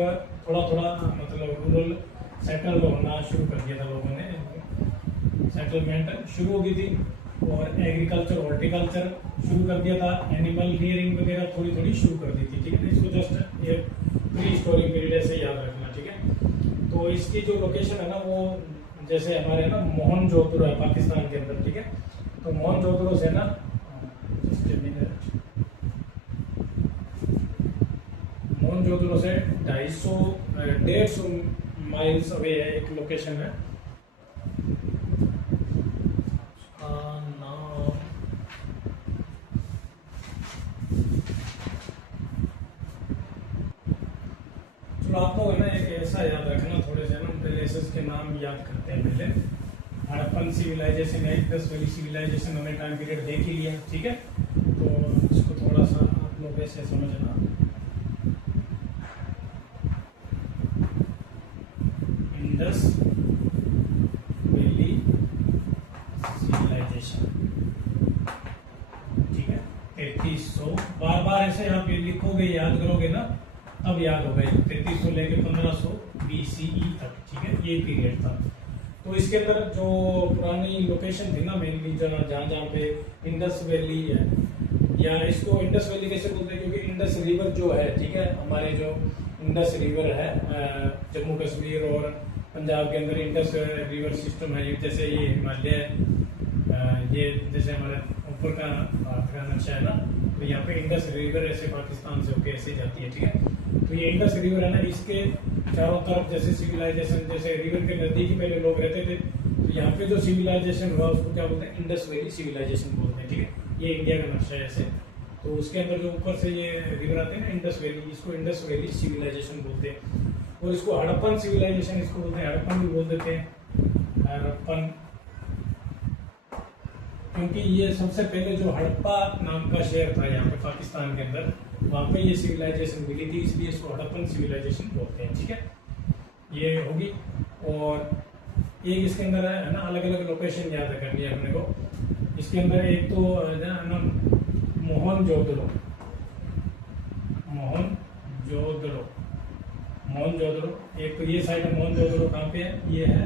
थोड़ा थोड़ा मतलब रूरल सेटल होना शुरू कर दिया था, लोगों ने सेटलमेंट शुरू हो गई थी, और एग्रीकल्चर हॉर्टिकल्चर शुरू कर दिया था, एनिमल रियरिंग वगैरह थोड़ी थोड़ी शुरू कर दी थी, ठीक है। इसको जस्ट ये प्री हिस्टोरिक पीरियड ऐसे याद रखना, ठीक है। तो इसकी जो लोकेशन है ना, वो जैसे हमारे ना मोहनजोदड़ो है पाकिस्तान के अंदर, ठीक है। तो मोहनजोदड़ो से ना मोहनजोदड़ो से 150 माइल्स अवे है एक लोकेशन है, चलो आप लोग है ना एक ऐसा याद रखना, थोड़े से ना प्लेसेस के नाम याद करते हैं पहले। हड़प्पन सिविलाइजेशन है, इंडस वैली सिविलाइजेशन हमने टाइम पीरियड देख ही लिया, ठीक है। तो इसको थोड़ा सा आप लोग ऐसे समझना, इंडस वैली सिविलाइजेशन, ठीक है। 3300 बार बार ऐसे आप ये लिखोगे, याद करोगे ना, अब याद होगा। 3300 लेके 1500 BCE तक, ठीक है, ये पीरियड था। तो इसके अंदर जो पुरानी लोकेशन थी ना, मेनली जहाँ जहाँ पे इंडस वैली है, या इसको इंडस वैली कैसे बोलते हैं, क्योंकि इंडस रिवर जो है, ठीक है, हमारे जो इंडस रिवर है जम्मू कश्मीर और पंजाब के अंदर इंडस रिवर सिस्टम है, जैसे ये हिमालय ये जैसे हमारे ऊपर का भारत का नक्शा है ना, तो तो यहाँ पे इंडस रिवर ऐसे पाकिस्तान से होके ऐसे जाती है, ठीक है। तो ये इंडस रिवर है ना, इसके चारों तरफ जैसे सिविलाइजेशन, जैसे रिवर के नजदीक ही पहले लोग रहते थे, तो यहाँ पे जो सिविलाइजेशन हुआ उसको क्या बोलते हैं, इंडस वैली सिविलाइजेशन बोलते हैं, ठीक है। ये इंडिया का नक्शा है ऐसे, तो उसके अंदर जो ऊपर से ये रिवर आते हैं ना इंडस वैली, इसको इंडस वैली सिविलाइजेशन बोलते हैं। और इसको हड़प्पन सिविलाइजेशन इसको बोलते हैं, हड़प्पन भी बोल देते हैं, हड़प्पन, क्योंकि ये सबसे पहले जो हड़प्पा नाम का शहर था यहाँ पे पाकिस्तान के अंदर, वहाँ पे ये सिविलाइजेशन मिली थी, इसलिए इसको हड़प्पन सिविलाइजेशन बोलते हैं, ठीक है। ये होगी। और एक इसके अंदर है ना, अलग अलग लोकेशन याद करनी है अपने को। इसके अंदर एक तो है ना मोहनजोदड़ो, एक तो ये साइड है मोहनजोदड़ो, कहाँ पे है, ये है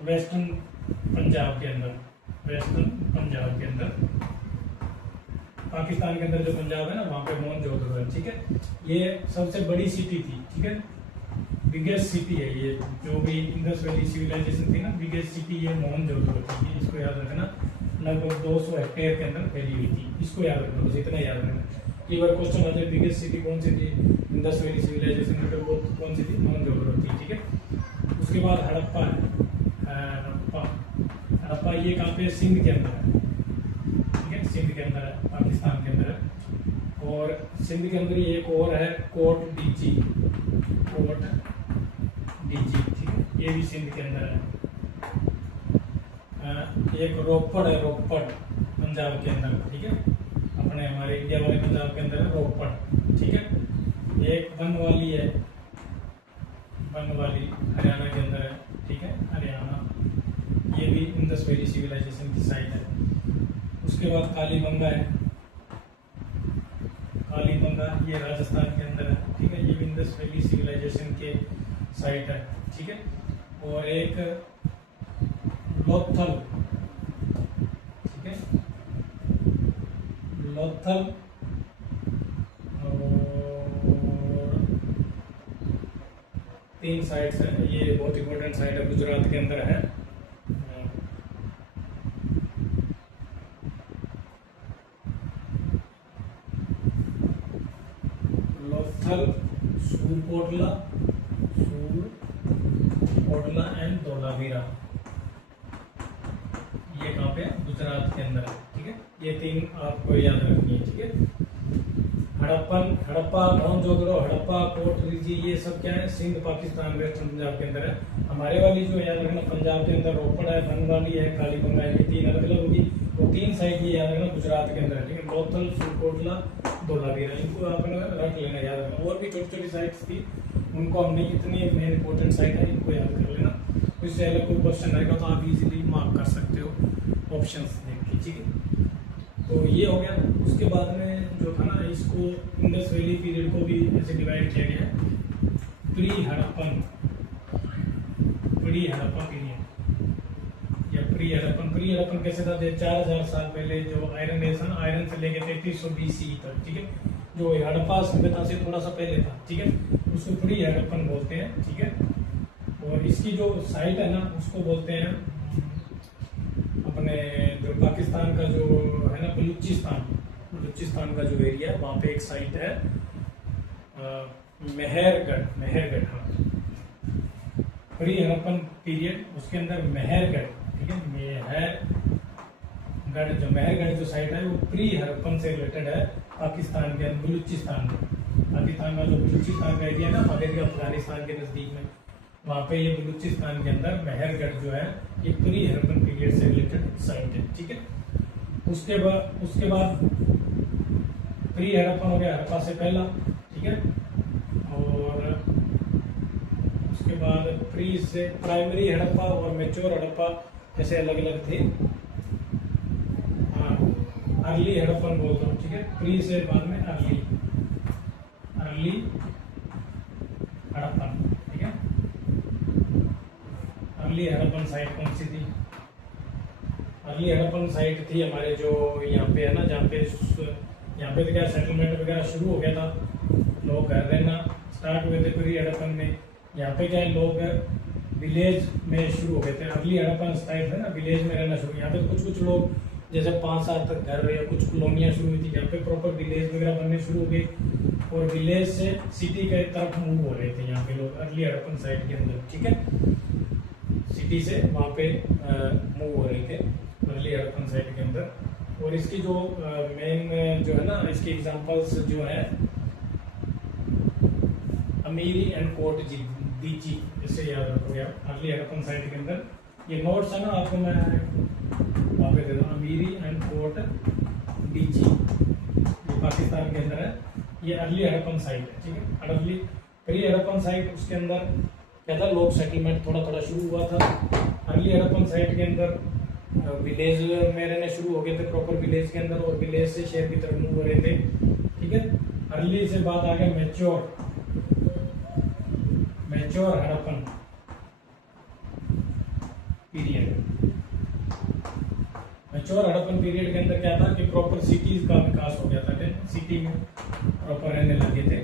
वेस्टर्न पंजाब के अंदर, पाकिस्तान के अंदर जो पंजाब है ना, वहाँ पे मोहनजोदड़ो है, ठीक है। ये सबसे बड़ी सिटी थी, ठीक है, बिगेस्ट सिटी है ये, जो भी इंडस वैली सिविलाइजेशन थी ना, बिगेस्ट सिटी ये मोहनजोदड़ो थी, इसको याद रखना। लगभग 200 हेक्टेयर के अंदर फैली हुई थी, इसको याद रखना, बस इतना याद रखना। कई बार क्वेश्चन आ जाए बिगेस्ट सिटी कौन सी थी इंडस वैली सिविलाइजेशन में, वो कौन सी थी, मोहनजोदड़ो थी, ठीक है। उसके बाद हड़प्पा है, हड़प्पा ये कहाँ पे, सिंध के अंदर है, ठीक है, सिंध के अंदर है, पाकिस्तान के अंदर है। और सिंध के अंदर ही एक और है कोट डीजी, ठीक है, ये भी सिंध के अंदर है। एक रोपड़ है, रोपड़ पंजाब के अंदर, ठीक है, अपने हमारे इंडिया वाले पंजाब के अंदर है रोपड़, ठीक है। एक बनवाली है, बनवाली हरियाणा के अंदर है, ठीक है, हरियाणा, ये भी इंडस वैली सिविलाइजेशन की साइट है। उसके बाद कालीबंगा है, कालीबंगा ये राजस्थान के अंदर है, ठीक है, ये भी इंडस वैली सिविलाइजेशन के साइट है, ठीक है। और एक लोथल, ठीक है, लोथल, और 3 साइट्स हैं, ये बहुत इंपॉर्टेंट साइट है, गुजरात के अंदर है। लोथल, सूरकोटला एंड धोलावीरा, ये कहाँ पे, गुजरात के अंदर है, ठीक है। ये 3 आपको याद रखनी है, ठीक है। हड़प्पा, मोहनजोदड़ो, हड़प्पा, कोट डीजी, ये सब क्या है, सिंध पाकिस्तान वेस्टर्न पंजाब के अंदर है। हमारे वाली जो याद रखना, पंजाब के अंदर रोपड़ है, बनवाली है, कालीबंगा है, ये 3 अलग अलग होगी। और 3 साइड ये याद रखना गुजरात के अंदर है, ठीक है, लोथल, सूरकोटला, धोलावीरा, इनको आपने रख लेना, याद रखना। और भी छोटी छोटी साइट्स थी, उनको हमने, इतनी मेन इंपॉर्टेंट साइट है, इनको याद कर लेना। इससे अलग कोई क्वेश्चन आएगा तो आप इजीली मार्क कर सकते हो ऑप्शंस देख के, ठीक है। तो ये हो गया। उसके बाद में जो था ना, इसको इंडस वैली पीरियड को भी ऐसे डिवाइड किया गया है, प्री हड़प्पन पीरियड या प्री हड़प्पन कैसे था, 4000 साल पहले जो आयरन एज था, आयरन से लेके 3300 BC तक, ठीक है, जो हड़प्पा सभ्यता से थोड़ा सा पहले था, ठीक है, उसको प्री हड़प्पन बोलते हैं, ठीक है। और इसकी जो साइट है ना, उसको बोलते हैं अपने, जो पाकिस्तान का जो है ना, बलूचिस्तान का जो एरिया है, वहाँ पे एक साइट है मेहरगढ़, हाँ, प्री हड़प्पन पीरियड, उसके अंदर मेहरगढ़, ठीक है, मेहरगढ़ जो साइट है वो प्री हड़प्पन से रिलेटेड है, पाकिस्तान के बलूचिस्तान में। पाकिस्तान का जो बलूचिस्तान का एरिया है ना, अफगानिस्तान के नजदीक में, वहाँ पे ये बलूचिस्तान के अंदर मेहरगढ़ जो है, ये प्री हड़प्पन पीरियड से रिलेटेड साइट है, ठीक है। उसके बाद प्री हड़प्पन हो गया, हड़प्पा से पहला, ठीक है। और उसके बाद प्री से प्राइमरी हड़प्पा और मैच्योर हड़प्पा जैसे अलग अलग थे, हाँ, अर्ली हड़प्पन बोलता हूँ, ठीक है, प्री से बाद में अर्ली हड़प्पन, ठीक है। अर्ली हड़प्पन साइट कौन सी थी, अर्ली हड़प्पन साइट थी हमारे जो यहाँ पे है ना, यहाँ पे तो क्या सेटलमेंट वगैरह शुरू हो गया था, लोग घर रहना स्टार्ट हुए थे प्री हड़प्पन में। यहाँ पे क्या है, लोग विलेज में शुरू हो गए थे, अर्ली हड़प्पन साइट है ना, विलेज में रहना शुरू। यहाँ पे कुछ लोग जैसे 5 साल तक घर या कुछ कॉलोनियां शुरू हुई थी, यहाँ पे प्रॉपर विलेज वगैरह बनने शुरू हो गए और विलेज से सिटी के तरफ मूव हो रहे थे यहाँ पे लोग अर्ली हड़प्पन साइट के अंदर, ठीक है। सिटी से वहाँ पे मूव हो रहे थे अर्ली हड़प्पन साइट के अंदर। और इसकी जो मेन जो है ना, इसकी एग्जांपल्स जो है अमीरी एंड कोट जी दीची, इससे याद रखोगे आप अर्ली हड़प्पन साइट के अंदर। ये नोट्स है ना, आपको मैं वहाँ पे दे दूँ, अमीरी एंड कोट डीची, ये पाकिस्तान के अंदर है, ये अर्ली हड़प्पन साइट है, ठीक है। अर्ली प्री हड़प्पन साइट, उसके अंदर क्या था, लोग सेटलमेंट थोड़ा थोड़ा शुरू हुआ था। अर्ली हड़प्पन साइट के अंदर विलेज में रहने शुरू हो गए थे, प्रॉपर विलेज के अंदर, और विलेज से शहर की तरफ मूव हो रहे थे, ठीक है। अर्ली से बात आ गया mature Harappan period. Mature Harappan period के अंदर क्या था कि प्रॉपर सिटीज का विकास हो गया था, सिटी में प्रॉपर रहने लगे थे,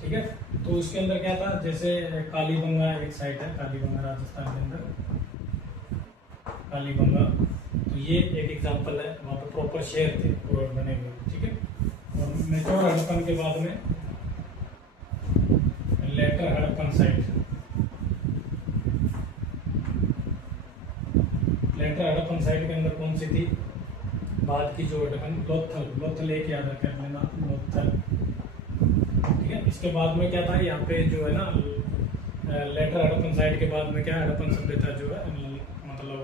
ठीक है। तो उसके अंदर क्या था, जैसे कालीबंगा एक साइट है, कालीबंगा राजस्थान के अंदर, कालीबंगा, तो ये एक एग्जांपल है, वहाँ पे प्रॉपर शहर थे पूरे बने हुए, ठीक है। और मैच्योर हड़प्पन के बाद में later Harappan site, later Harappan site के अंदर कौन सी थी, बाद की जो हड़प्पन, लोथल एक याद रखें अपने नाम, लोथल, ठीक है। इसके बाद में क्या था, यहाँ पे जो है ना लेटर हड़प्पन साइट के बाद में क्या, हड़प्पन सभ्यता जो है मतलब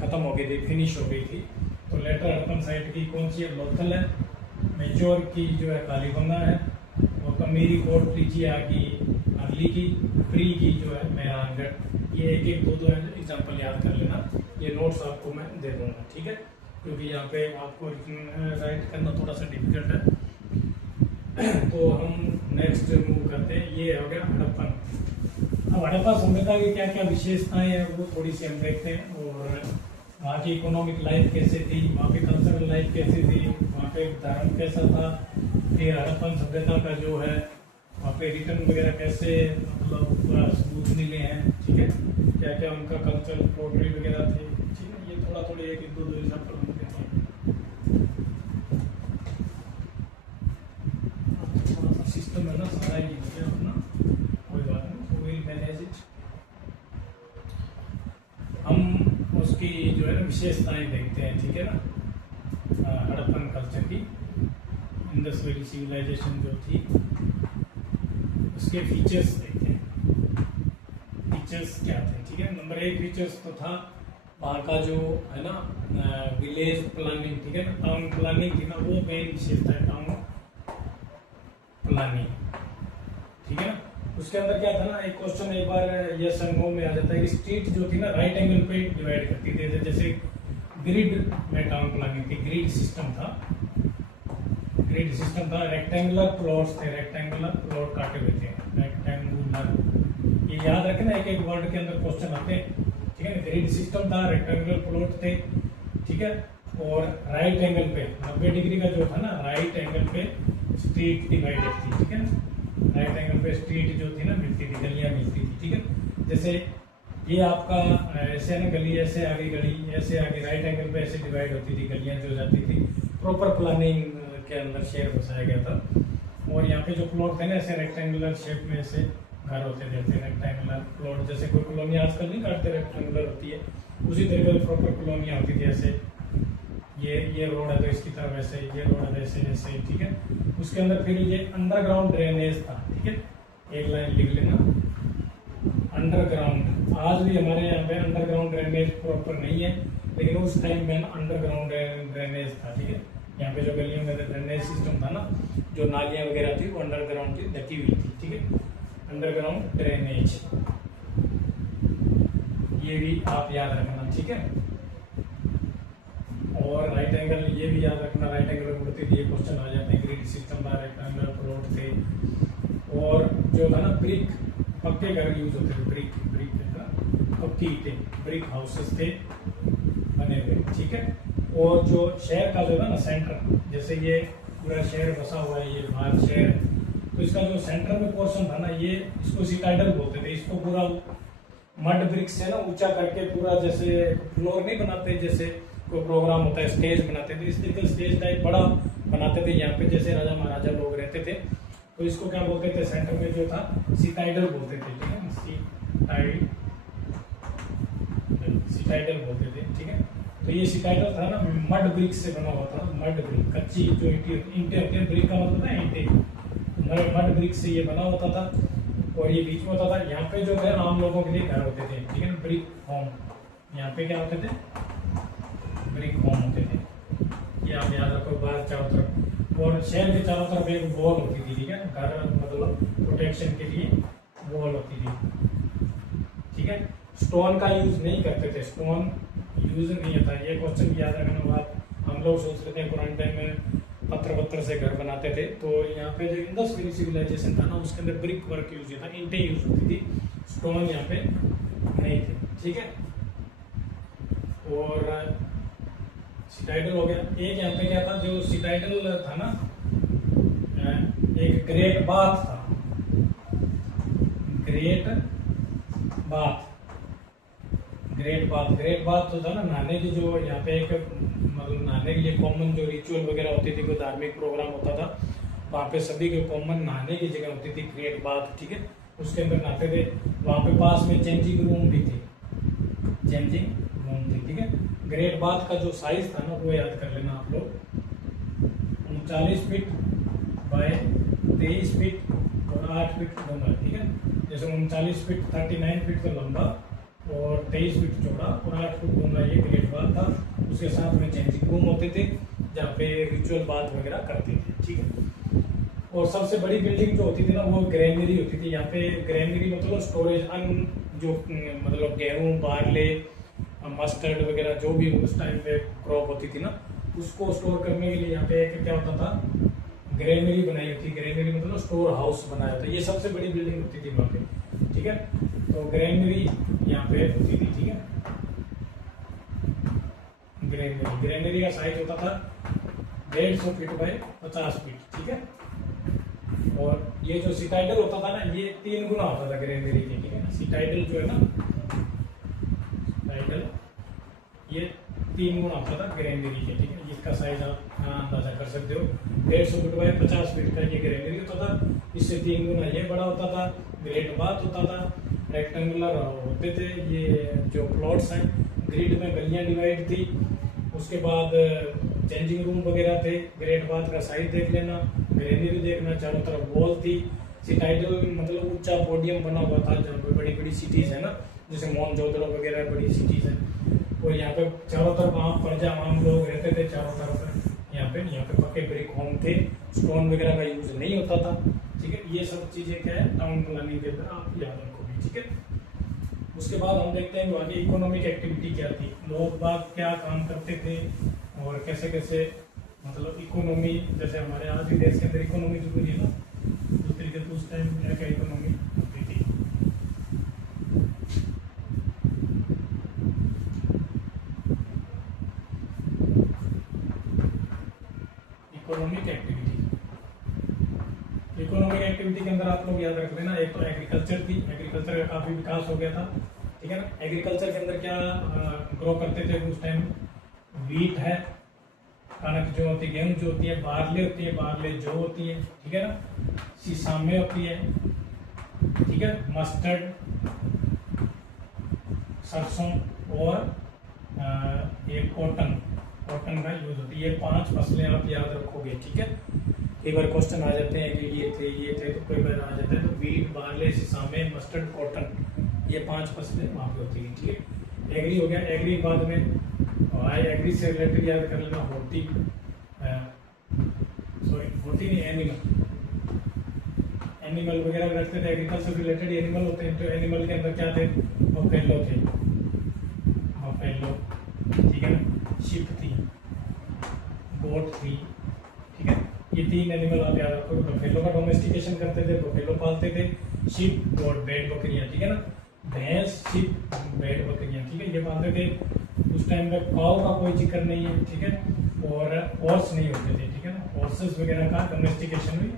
खत्म हो गई थी, फिनिश हो गई थी। तो लेटर हड़प्पन साइट की कौन सी है, लोथल है, मैच्योर की जो है कालीबंगा है, और कमीरी कोट लीची आ गई अर्ली की, प्री की जो है मेहरानगढ़। ये एक एक दो एग्जांपल याद कर लेना, ये नोट्स आपको मैं दे दूंगा, ठीक है, क्योंकि यहाँ पे आपको राइट करना थोड़ा सा डिफिकल्ट है। तो हम नेक्स्ट मूव करते हैं, ये हो गया हड़प्पन। अब हड़प्पा सभ्यता की क्या क्या विशेषताएं हैं वो थोड़ी सी हम देखते हैं, और वहाँ की इकोनॉमिक लाइफ कैसे थी, वहाँ पे कल्चरल लाइफ कैसी थी, वहाँ पे धर्म कैसा था, फिर हड़प्पन सभ्यता का जो है वहाँ पे रिटर्न वगैरह कैसे मतलब पूरा सबूत मिले हैं, ठीक है, क्या क्या उनका कल्चर पोट्री वगैरह थे, ठीक है। ये थोड़ा थोड़ी एक दो एग्जाम्पल हम देते हैं। सिस्टम है ना सारा ही हो गया अपना, कोई बात नहीं, विल मैनेज इट। हम उसकी जो है ना विशेषताएं देखते हैं, ठीक है ना, हड़प्पन कल्चर की, इंडस वैली सिविलाइजेशन जो थी उसके फीचर्स देखते हैं, फीचर्स क्या थे, ठीक है। नंबर 1 फीचर्स तो था वहाँ का जो है ना विलेज प्लानिंग, ठीक है ना, टाउन प्लानिंग थी ना, वो मेन विशेषता है, टाउन प्लानिंग, ठीक है ना। उसके अंदर क्या था ना, एक क्वेश्चन एक बार यस और नो में आ जाता है, स्ट्रीट जो थी ना राइट एंगल पे डिवाइड करती थी, जैसे ग्रिड में टाउन प्लानिंग थी, ग्रिड सिस्टम था, ग्रिड सिस्टम था, रेक्टेंगुलर प्लॉट्स थे, रेक्टेंगुलर प्लॉट काटे हुए थे, रेक्टेंगुलर, ये याद रखना, एक एक वर्ड के अंदर क्वेश्चन आते हैं, ठीक है। ग्रिड सिस्टम था, रेक्टेंगुलर प्लॉट थे, ठीक है। और राइट एंगल पे 90 डिग्री का जो था ना, राइट एंगल पे स्ट्रीट डिवाइडेड थी, ठीक है ना, राइट एंगल पे स्ट्रीट जो थी ना मिलती थी, गलियां मिलती थी, ठीक है। जैसे ये आपका ऐसे ना गली, ऐसे आगे गली, ऐसे आगे, राइट एंगल पे ऐसे डिवाइड होती थी, गलियां जो जाती थी, प्रॉपर प्लानिंग के अंदर शेयर बसाया गया था। और यहाँ पे जो प्लॉट थे ना ऐसे रेक्टेंगुलर शेप में ऐसे घर होते थे, रेक्टेंगुलर प्लॉट, जैसे कोई कॉलोनी आजकल नहीं काटते, रेक्टेंगुलर होती है, उसी तरीके से प्रॉपर कॉलोनियां होती थी ऐसे, ये रोड है तो इसकी तरफ ऐसे, ये रोड है ऐसे ऐसे, ठीक है। उसके अंदर फिर ये अंडरग्राउंड ड्रेनेज था, ठीक है, एक लाइन लिख लेना, अंडरग्राउंड। आज भी हमारे यहाँ पे अंडरग्राउंड ड्रेनेज प्रॉपर नहीं है, लेकिन उस टाइम में अंडरग्राउंड ड्रेनेज था, ठीक है। यहाँ पे जो गलियों में ड्रेनेज सिस्टम था ना, जो नालियां वगैरह थी वो अंडरग्राउंड थी, ढकी हुई थी, ठीक है, अंडरग्राउंड ड्रेनेज, ये भी आप याद रखना, ठीक है। और राइट एंगल ये भी याद रखना, राइट एंगल मुड़ती थी, ये क्वेश्चन आ जाते हैं, ग्रिड सिस्टम था, रेक्टेंगुलर प्लॉट थे। और जो था ना ब्रिक, पक्के घर यूज होते थे, ब्रिक पक्की ईंटें, ब्रिक हाउसेस थे बने हुए, ठीक है। और जो शहर का जो था ना सेंटर, जैसे ये पूरा शहर बसा हुआ है, ये बाहर शहर, तो इसका जो सेंटर में पोर्शन था ना, ये इसको सिटाइडल बोलते थे, इसको पूरा मड ब्रिक्स से ना ऊंचा करके पूरा, जैसे फ्लोर नहीं बनाते जैसे कोई प्रोग्राम होता है स्टेज बनाते थे, इस तरीके स्टेज टाइप बड़ा बनाते थे यहाँ पे, जैसे राजा महाराजा लोग रहते थे। तो इसको क्या बोलते थे, सेंटर में जो था सिटाइडल बोलते थे, ठीक है, सिटाइडल बोलते थे, ठीक है। तो ये सिटाइडल था ना मड ब्रिक से बना हुआ था, मड ब्रिक, कच्ची जो ईंटें होती है, ब्रिक का मतलब है ईंटें, मड ब्रिक से ये बना होता था। और ये बीच में होता था, यहाँ पे जो है आम लोगों के लिए घर होते थे, ठीक है, ब्रिक होम। यहाँ पे क्या होते थे, ब्रिक होम होते थे, ये आप याद रखो, बाहर चारों तरफ। और शहर के चारों तरफ एक वॉल होती थी, ठीक है, घर मतलब प्रोटेक्शन के लिए वॉल होती थी, ठीक है। स्टोन का यूज नहीं करते थे, स्टोन यूज नहीं था। ये क्वेश्चन भी याद रखना बात, हम लोग सोच रहे थे पुराने टाइम में पत्थर से घर बनाते थे, तो यहाँ पे जो इंडस वैली सिविलाइजेशन था ना, उसके अंदर ब्रिक वर्क यूज था, ईंटें यूज होती थी, स्टोन यहाँ पे नहीं थे, ठीक है। और सिटाइडल हो गया। एक यहाँ पे क्या था, जो सिटाइडल था ना, एक ग्रेट बाथ था, ग्रेट बाथ तो था ना, नहाने की जो यहाँ पे एक मतलब नहाने के लिए कॉमन जो रिचुअल वगैरह होती थी, कोई धार्मिक प्रोग्राम होता था, वहाँ पे सभी के कॉमन नहाने की जगह होती थी ग्रेट बाथ, ठीक है, उसके अंदर नहाते थे। वहाँ पे पास में चेंजिंग रूम भी थे, ठीक है। ग्रेट बाथ का जो साइज था ना, वो याद कर लेना आप लोग, 39 फीट बाय 23 फीट और 8 फीट लंबा, ठीक है। जैसे 39 फीट 39 फीट तो लंबा और 23 फीट चौड़ा और 8 फीट लंबा, ये ग्रेट बाथ था। उसके साथ में चेंजिंग रूम होते थे, जहाँ पे रिचुअल बाथ वगैरह करते थे, ठीक है। और सबसे बड़ी बिल्डिंग जो होती थी ना, वो ग्रेनरी होती थी। यहाँ पे ग्रेनरी मतलब स्टोरेज, अन्न जो मतलब गेहूं, बारले, मस्टर्ड वगैरह जो भी उस टाइम पे क्रॉप होती थी ना, उसको स्टोर करने के लिए यहाँ पे एक क्या होता था, ग्रेनरी बनाई होती। ग्रेनरी मतलब स्टोर हाउस बनाया होता। ये सबसे बड़ी बिल्डिंग होती थी वहाँ पे, ठीक है। तो ग्रेनरी यहाँ पे होती थी, ठीक है। ग्रेनरी का साइज होता था 150 फीट बाय 50 फीट, ठीक है। और ये जो सिटाइडल होता था ना, ये 3 गुना होता था ग्रेनरी के, ठीक है ना। सिटाइडल जो है ना, सिटाइडल ये 3 गुना होता था ग्रेनरी के, ठीक है। इसका साइज आप अंदाजा कर सकते हो, 150 फीट बाय 50 फीट का ये ग्रेनरी होता था। इससे 3 गुना ये बड़ा होता था। ग्रेट बाथ होता था, रेक्टेंगुलर होते थे ये जो प्लॉट्स हैं, ग्रिड में गलियां डिवाइड थी। उसके बाद चेंजिंग रूम वगैरह थे। ग्रेट बाथ का साइज देख लेना, ग्रेनरी देखना, चारों तरफ वॉल थी। सिटाइडल मतलब ऊंचा पोडियम बना हुआ था, जहाँ पे बड़ी बड़ी सिटीज है ना, जैसे मोहनजोदड़ो वगैरह बड़ी सिटीज है। और यहाँ पे चारों तरफ प्रजा आम लोग रहते थे चारों तरफ। यहाँ पे पक्के ब्रिक होम थे, स्टोन वगैरह का यूज नहीं होता था, ठीक है। ये सब चीजें क्या है, टाउन प्लानिंग के अंदर आप याद रखोगे, ठीक है। उसके बाद हम देखते हैं आगे इकोनॉमिक एक्टिविटी क्या थी, लोग बाग क्या काम करते थे और कैसे कैसे मतलब इकोनॉमी, जैसे हमारे आज भी देश के अंदर इकोनॉमी जरूरी है ना, उस तरीके से उस टाइम क्या क्या इकोनॉमी होती थी। इकोनॉमिक एक्टिविटी के अंदर आप लोग याद रख लेना, एक तो एग्रीकल्चर थी, एग्रीकल्चर का काफी विकास हो गया था, ठीक है ना। एग्रीकल्चर के अंदर क्या ग्रो करते थे उस टाइम, वीट है, कनक जो होती है, गेहूं जो होती है, बारले होती है, बारले जो होती है, ठीक है ना, सीसामे होती है, ठीक है, मस्टर्ड, सरसों और ये कॉटन का यूज होती है। ये 5 फसलें आप याद रखोगे, ठीक है। कई बार क्वेश्चन आ जाते हैं कि ये थे तो कोई बार आ जाता है, तो वीट, बारले, सीसामे, मस्टर्ड, कॉटन, ये 5 फसलें वहाँ पे होती है, ठीक है। एग्री हो गया। एग्री बाद में एग्री से रिलेटेड याद कर लेना, होती नहीं, एनिमल वगैरह रखते थे। एग्रीकल्चर से रिलेटेड एनिमल होते हैं, तो एनिमल के अंदर क्या थे, बफेलो थे, ठीक है ना, शिप थी, गोट थी, ठीक है। ये 3 एनिमल आप याद रखो। बफेलो का डोमेस्टिकेशन करते थे, बफेलो पालते थे, शिप, गोट, भेड़ बकरियां, ठीक है ना, भैंस, शिप, भेड़ बकरियां, ठीक है, ये पालते थे। उस टाइम में काऊ का कोई जिक्र नहीं है, ठीक है, और हॉर्स नहीं होते थे, ठीक है ना, हॉर्सेस वगैरह का डोमेस्टिकेशन भी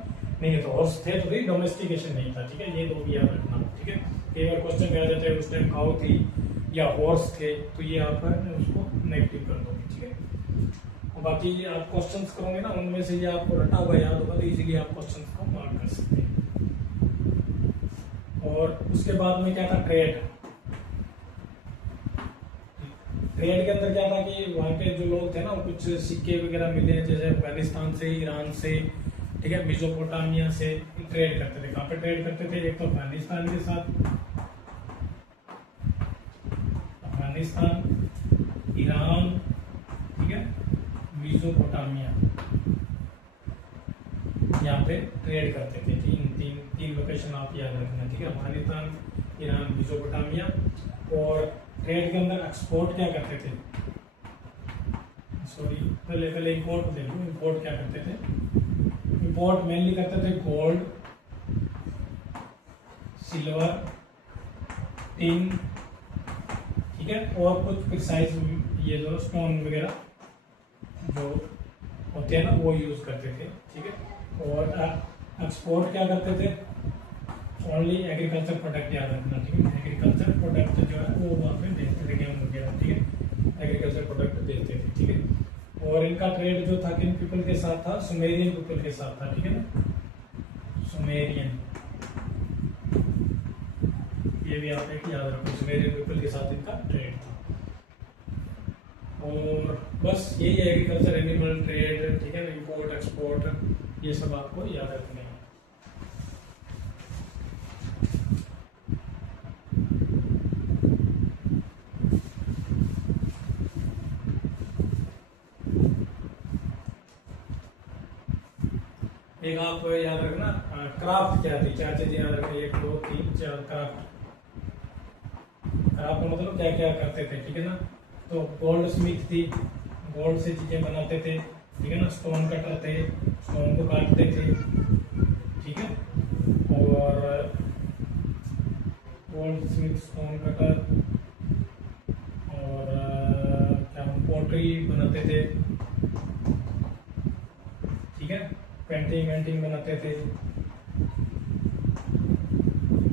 नहीं है, तो हॉर्स थे तो भी डोमेस्टिकेशन नहीं था, ठीक है। ये 2 भी याद रखना, ठीक है। कई बार क्वेश्चन आ जाता है उस टाइम काऊ थी या हॉर्स थे, तो ये आप उसको नेगेटिव कर दोगे, ठीक है। बाकी आप क्वेश्चंस करोगे ना, उनमें से ये आपको रटा हुआ याद होगा तो इजीली आप क्वेश्चंस को मार्क कर सकते हैं। और उसके बाद में क्या था, ट्रेड। ट्रेड के अंदर क्या था कि वहाँ के जो लोग थे ना, वो कुछ सिक्के वगैरह मिले, जैसे अफगानिस्तान से, ईरान से, ठीक है, मेसोपोटामिया से ट्रेड करते थे। कहाँ पे ट्रेड करते थे? एक तो अफगानिस्तान के साथ, अफगानिस्तान, ईरान, ठीक है, मेसोपोटामिया, यहाँ पे ट्रेड करते थे। तीन लोकेशन आप याद रखना, ठीक है, अफगानिस्तान, ईरान, मेसोपोटामिया। और ट्रेड के अंदर एक्सपोर्ट क्या करते थे, सॉरी पहले इंपोर्ट देखो। इंपोर्ट क्या करते थे? इंपोर्ट मेनली करते थे गोल्ड, सिल्वर, टिन, ठीक है, और कुछ प्रिसाइज ये जो स्टोन वगैरह जो होते हैं ना, वो यूज करते थे, ठीक है। और एक्सपोर्ट क्या करते थे? ओनली एग्रीकल्चर प्रोडक्ट याद रखना, ठीक है, एग्रीकल्चर प्रोडक्ट जो है वो वहाँ पे बेचते थे, गेहूं वगैरह, ठीक है, एग्रीकल्चर प्रोडक्ट बेचते थे, ठीक है। और इनका ट्रेड जो था किन पीपल के साथ था? सुमेरियन पीपल के साथ था, ठीक है ना, सुमेरियन, ये भी आप एक याद रखो, सुमेरियन पीपल के साथ इनका ट्रेड था। और बस यही एग्रीकल्चर, एनिमल ट्रेड, ठीक है ना, इंपोर्ट एक्सपोर्ट, ये सब आपको याद रखने हैं। एक आप याद रखना, क्राफ्ट क्या थी, चार चीजें याद रखना, 1 2 3 4 क्राफ्ट। क्राफ्ट का मतलब क्या क्या करते थे, ठीक है ना। तो गोल्ड स्मिथ थी, गोल्ड से चीजें बनाते थे, ठीक है ना। स्टोन कटर थे, स्टोन को काटते थे, ठीक है। और गोल्ड स्मिथ, स्टोन कटर, और क्या पोट्री बनाते थे, ठीक है, पेंटिंग बनाते थे,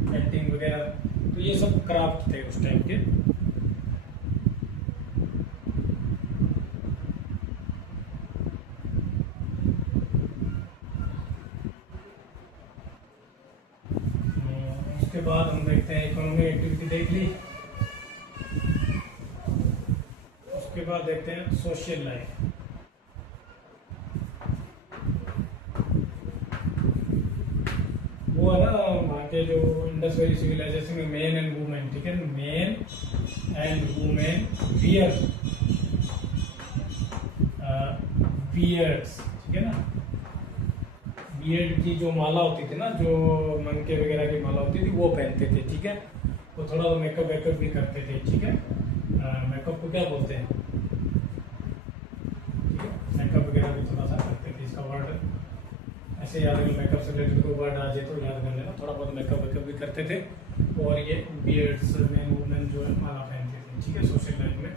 पेंटिंग वगैरह, तो ये सब क्राफ्ट थे उस टाइम के। उसके बाद हम देखते हैं इकोनॉमिक एक्टिविटी देख ली, उसके बाद देखते हैं सोशल लाइफ। वो है ना वहाँ के जो इंडस वैली सिविलाइजेशन में मेन एंड वुमेन, ठीक है, main and women wear beards, ठीक है ना। बियर्ड की जो माला होती थी ना, जो मनके वगैरह की माला होती थी, वो पहनते थे, ठीक है। वो थोड़ा तो मेकअप वेकअप भी करते थे, ठीक है। मेकअप को क्या बोलते हैं, ठीक है, मेकअप वगैरह भी थोड़ा सा करते थे। इसका वर्ड ऐसे याद कर, मेकअप से रिलेटेड कोई वर्ड आ जाए तो याद कर लेना, थोड़ा बहुत मेकअप वेकअप भी करते थे। और ये बियर्ड्स में वुमेन जो है माला पहनते थे, ठीक है, सोशल लाइफ में।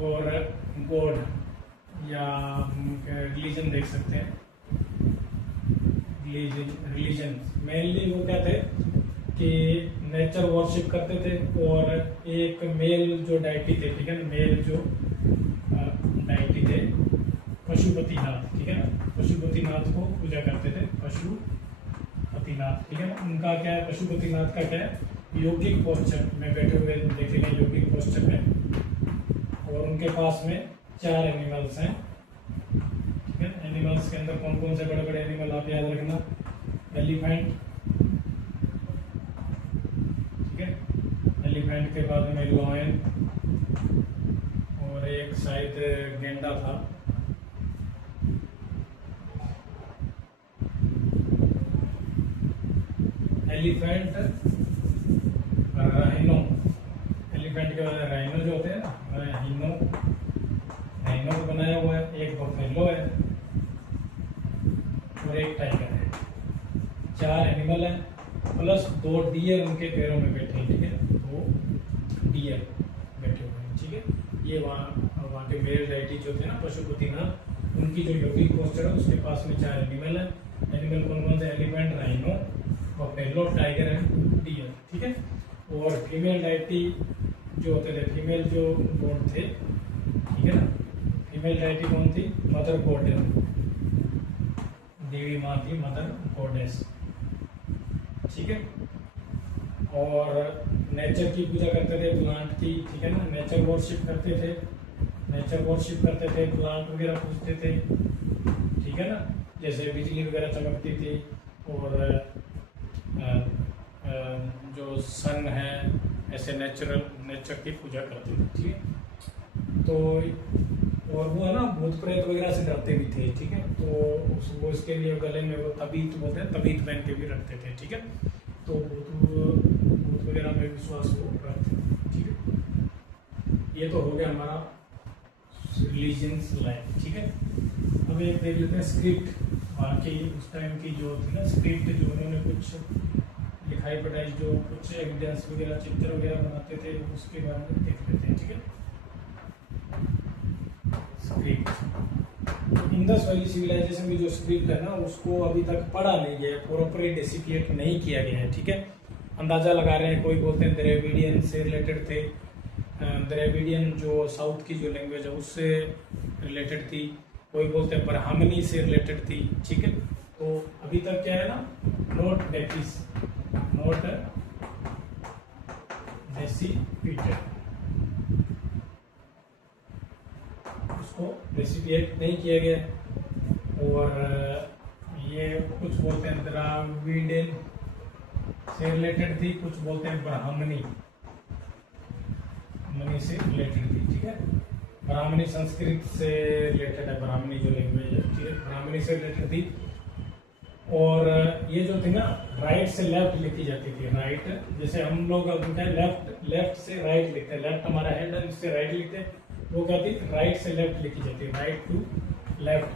और गॉड या रिलीजन देख सकते हैं, रिलीजन मेनली वो क्या थे कि नेचर वर्शिप करते थे। और एक मेल जो डाइटी थे, ठीक है ना, मेल जो डाइटी थे पशुपतिनाथ, ठीक है ना, पशुपतिनाथ को पूजा करते थे, पशुपतिनाथ, ठीक है ना। उनका क्या है, पशुपतिनाथ का क्या है, योगिक पोस्चर में बैठे हुए देखेंगे, योगिक पोस्चर में। और उनके पास में 4 एनिमल्स हैं, ठीक है। एनिमल्स के अंदर कौन कौन से बड़े बड़े एनिमल आप याद रखना, एलिफेंट, ठीक है, एलिफेंट के बाद में लॉयन, और एक शायद गेंडा था, एलिफेंट, राइनो, एलिफेंट के बाद राइनो जो होते हैं ना, राइनो को बनाया हुआ है, एक बफेलो है और एक टाइगर है। 4 एनिमल है, प्लस 2 डियर उनके पैरों में बैठे हैं, ठीक है, 2 डियर बैठे हुए हैं, ठीक है। ये वहाँ के मेल डाइटी जो थे ना पशुपतिनाथ, उनकी जो योगिक पोस्चर है उसके पास में 4 एनिमल है। एनिमल कौन कौन से, elephant, rhino, buffalo, tiger and deer, ठीक है। और फीमेल डाइटी जो होते थे, फीमेल जो गॉड थे, ठीक है ना, फीमेल डायटी कौन थी? मदर गॉडेस, देवी माँ थी, मदर गॉडेस, ठीक है। और नेचर की पूजा करते थे, प्लांट की, ठीक है ना, नेचर वर्शिप करते थे, नेचर वर्शिप करते थे, प्लांट वगैरह पूजते थे, ठीक है ना, जैसे बिजली वगैरह चमकती थी, और जो सन है, ऐसे नेचर की पूजा करते थे, ठीक है। तो और वो है ना भूत प्रेत वगैरह से डरते भी थे, ठीक है। तो वो इसके लिए गले में वो तबीत बोलते हैं, तबीत पहन के भी रखते थे, ठीक है। तो भूत वगैरह में विश्वास वो रखते थे, ठीक है। ये तो हो गया हमारा रिलीजियंस लाइफ, ठीक है। अब एक देख लेते हैं स्क्रिप्ट, बाकी उस टाइम की जो थी ना स्क्रिप्ट, जो उन्होंने कुछ लिखाई पढ़ाई, जो कुछ एविडेंस वगैरह, चित्र वगैरह बनाते थे, उसके बारे में देख लेते हैं, ठीक है। स्क्रिप्ट, इंडस वैली सिविलाइजेशन की जो स्क्रिप्ट है ना, उसको अभी तक पढ़ा नहीं गया, प्रॉपरली डेसिफिएट नहीं किया गया है, ठीक है। अंदाजा लगा रहे हैं, कोई बोलते हैं द्रविडियन से रिलेटेड थे, द्रविडियन जो साउथ की जो लैंग्वेज है उससे रिलेटेड थी, कोई बोलते हैं ब्राह्मणी से रिलेटेड थी, ठीक है। तो अभी तक क्या है ना, नोट डेसिफिएटेड, उसको डेसिफिएट नहीं किया गया। और ये कुछ बोलते हैं द्राविडियन से रिलेटेड थी, कुछ बोलते हैं ब्राह्मणी से रिलेटेड थी, ठीक है। ब्राह्मणी संस्कृत से रिलेटेड है, ब्राह्मणी जो लैंग्वेज है, ठीक है, ब्राह्मणी से रिलेटेड थी। और ये जो थी ना, राइट से लेफ्ट लिखी जाती थी, राइट, जैसे हम लोग लेफ्ट से राइट लिखते हैं, लेफ्ट हमारा हैंड है, इससे राइट लिखते हैं, वो क्या थी, राइट से लेफ्ट लिखी जाती है, राइट टू लेफ्ट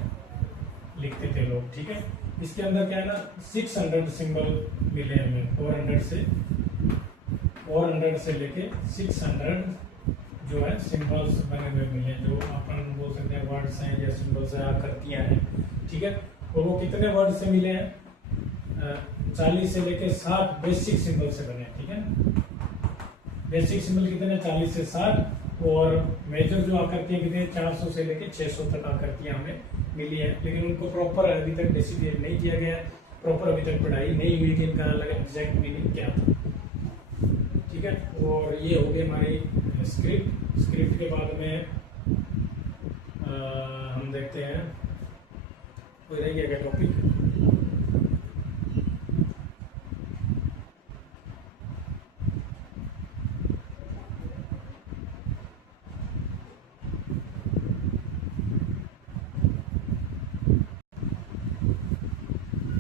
लिखते थे लोग, ठीक है। इसके अंदर क्या है ना, 600 सिंबल मिले हमें, 400 से लेके 600 जो है सिंबल्स बने हुए मिले, जो अपन बोल सकते हैं वर्ड्स हैं या सिंबल्स हैं, आकृतियां हैं, ठीक है। और वो कितने वर्ड से मिले हैं, 40 से लेके 60 बेसिक सिंबल से बने, ठीक है। बेसिक सिंबल कितने, 40 से 60, और मेजर जो आकृतियां कितने, 400 से लेके 600 तक आकृतियां हमें मिली है, लेकिन उनको प्रॉपर अभी तक डेसिफिएट नहीं किया गया, प्रॉपर अभी तक पढ़ाई नहीं हुई कि इनका अलग एग्जैक्ट मीनिंग क्या था, ठीक है। और ये हो गई हमारी स्क्रिप्ट के बाद में हम देखते हैं कोई रह गया क्या टॉपिक।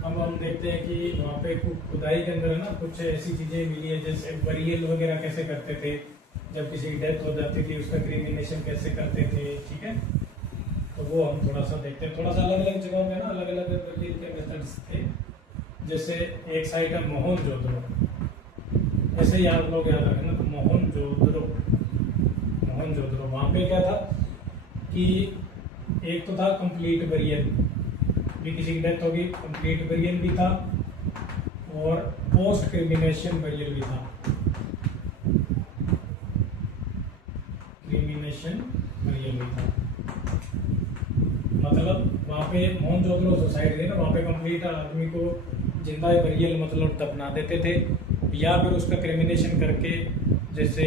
अब हम देखते हैं कि वहाँ पे खुदाई के अंदर है ना कुछ ऐसी चीजें मिली है, जैसे बरियल वगैरह कैसे करते थे, जब किसी की डेथ हो जाती थी उसका क्रीमिनेशन कैसे करते थे, ठीक है। तो वो हम थोड़ा सा देखते हैं, थोड़ा सा अलग अलग जगहों में ना अलग अलग बरियल के मेथड्स थे। जैसे एक साइड है मोहनजोदड़ो, ऐसे ही आप लोग याद रखना, तो मोहनजोदड़ो, वहाँ पे क्या था कि एक तो था कंप्लीट बरियल, भी किसी की डेथ होगी कंप्लीट बरियल भी था, और पोस्ट क्रिमिनेशन बरियल भी था, क्रिमिनेशन बरियल भी था। मतलब वहाँ पे मोहनजोदड़ो सोसाइटी थी ना, वहाँ पे कंप्लीट आदमी को जिंदा बरियल मतलब दफना देते थे, या फिर उसका क्रिमिनेशन करके, जैसे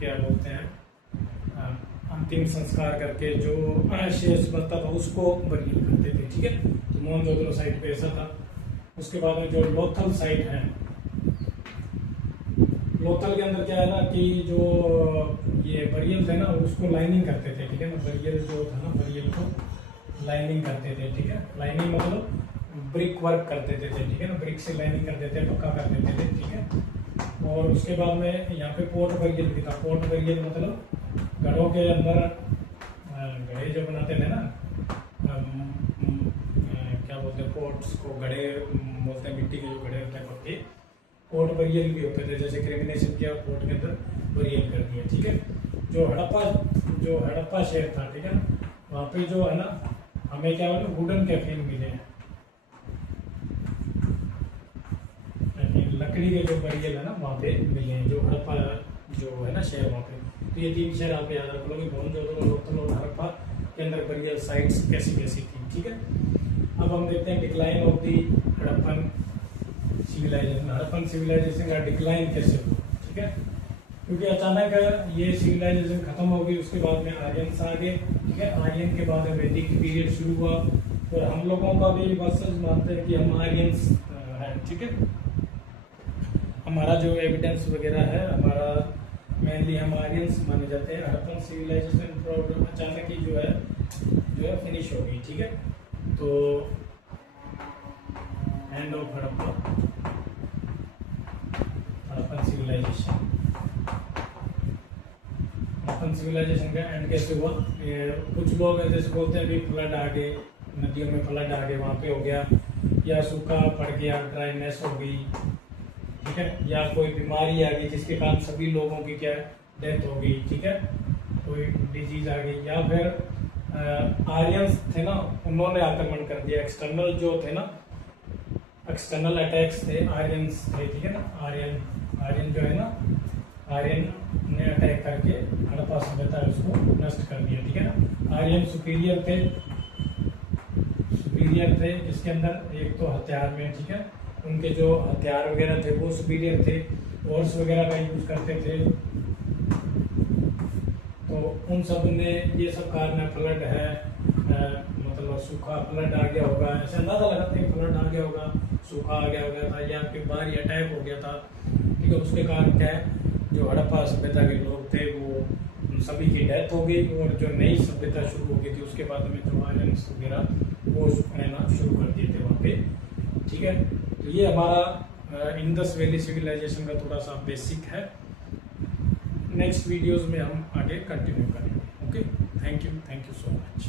क्या बोलते हैं, अंतिम संस्कार करके जो शेष बचता था उसको बरियल करते थे, ठीक है। तो मोहनजोदड़ो साइड पे ऐसा था। उसके बाद में जो लोथल साइट है, लोथल के अंदर क्या है ना कि जो ये बरियल थे ना उसको लाइनिंग करते थे, ठीक है ना, बरियल जो था ना बरियल को लाइनिंग करते थे, ठीक है। लाइनिंग मतलब ब्रिक वर्क करते थे, ठीक है ना, ब्रिक से लाइनिंग कर देते, पक्का कर देते थे, ठीक है। और उसके बाद में यहाँ पे पोर्ट बरियल भी था। पोर्ट बरियल मतलब घड़ों के अंदर घड़े जो बनाते थे ना, क्या बोलते हैं, पोर्ट्स को घड़े बोलते हैं, मिट्टी के जो घड़े होते हैं पक्के, पोर्ट बरियल भी होते थे। जैसे क्रिमिनेशन किया पोर्ट के अंदर बरियल कर दिया, ठीक है। जो हड़प्पा शहर था, ठीक है ना, वहाँ पे जो है ना हमें क्या बोले वुडन कैफिन मिले हैं, लकड़ी के जो बरियल है ना वहाँ पे मिले हैं, जो हड़प्पा जो है ना शहर वहाँ पे। तो ये 3 शहर आप याद रख लो कि मोहनजोदड़ो, लोथल और हड़प्पा के अंदर बरियल साइट्स कैसी कैसी थी। ठीक है, अब हम देखते हैं decline of the Harappan civilisation. Harappan civilisation का डिक्लाइन कैसे हुआ। ठीक है, क्योंकि अचानक ये सिविलाइजेशन खत्म हो गई, उसके बाद में आर्यंस आ गए। ठीक है, आर्यन के बाद में वैदिक पीरियड शुरू हुआ और हम लोगों का भी बस मानते हैं कि हम आर्यंस हैं। ठीक है, हमारा जो एविडेंस वगैरह है हमारा मेनली हम आर्यंस माने जाते हैं। हड़प्पन सिविलाइजेशन अचानक ही जो है फिनिश हो गई। ठीक है, तो end of Harappan civilisation. Harappan civilisation का एंड कैसे हुआ? कुछ लोग जैसे बोलते हैं भी फ्लड आ गए, नदियों में फ्लड आ गए, वहां पे हो गया, या सूखा पड़ गया, ड्राइनेस हो गई। ठीक है, या कोई बीमारी आ गई जिसके कारण सभी लोगों की क्या डेथ हो गई। ठीक है, कोई डिजीज आ गई, या फिर आर्यंस थे ना, उन्होंने आक्रमण कर दिया। एक्सटर्नल जो थे ना, एक्सटर्नल अटैक्स थे, आर्यंस थे। ठीक है ना, आर्यन जो है ना, आर्यन ने अटैक करके हड़प्पा सभ्यता उसको नष्ट कर दिया। ठीक है ना, आर्यन सुपीरियर थे इसके अंदर एक तो हथियार में। ठीक है, उनके जो हथियार वगैरह थे वो सुपीरियर थे, हॉर्स वगैरह का यूज करते थे। तो उन सब ने ये सब कारण फ्लड है, मतलब सूखा फ्लड आ गया होगा, ऐसा अंदाजा लगाते हैं फ्लड आ गया होगा, सूखा आ गया था, या फिर बाहरी अटैक हो गया था। ठीक है, उसके कारण क्या है, जो हड़प्पा सभ्यता के लोग थे वो सभी की डेथ हो गई, और जो नई सभ्यता शुरू हो गई थी उसके बाद में जो आर्यंस वगैरह वो रहना शुरू कर दिए थे वहाँ पे। ठीक है, तो ये हमारा इंडस वैली सिविलाइजेशन का थोड़ा सा बेसिक है। नेक्स्ट वीडियोस में हम आगे कंटिन्यू करेंगे। Okay, thank you so much.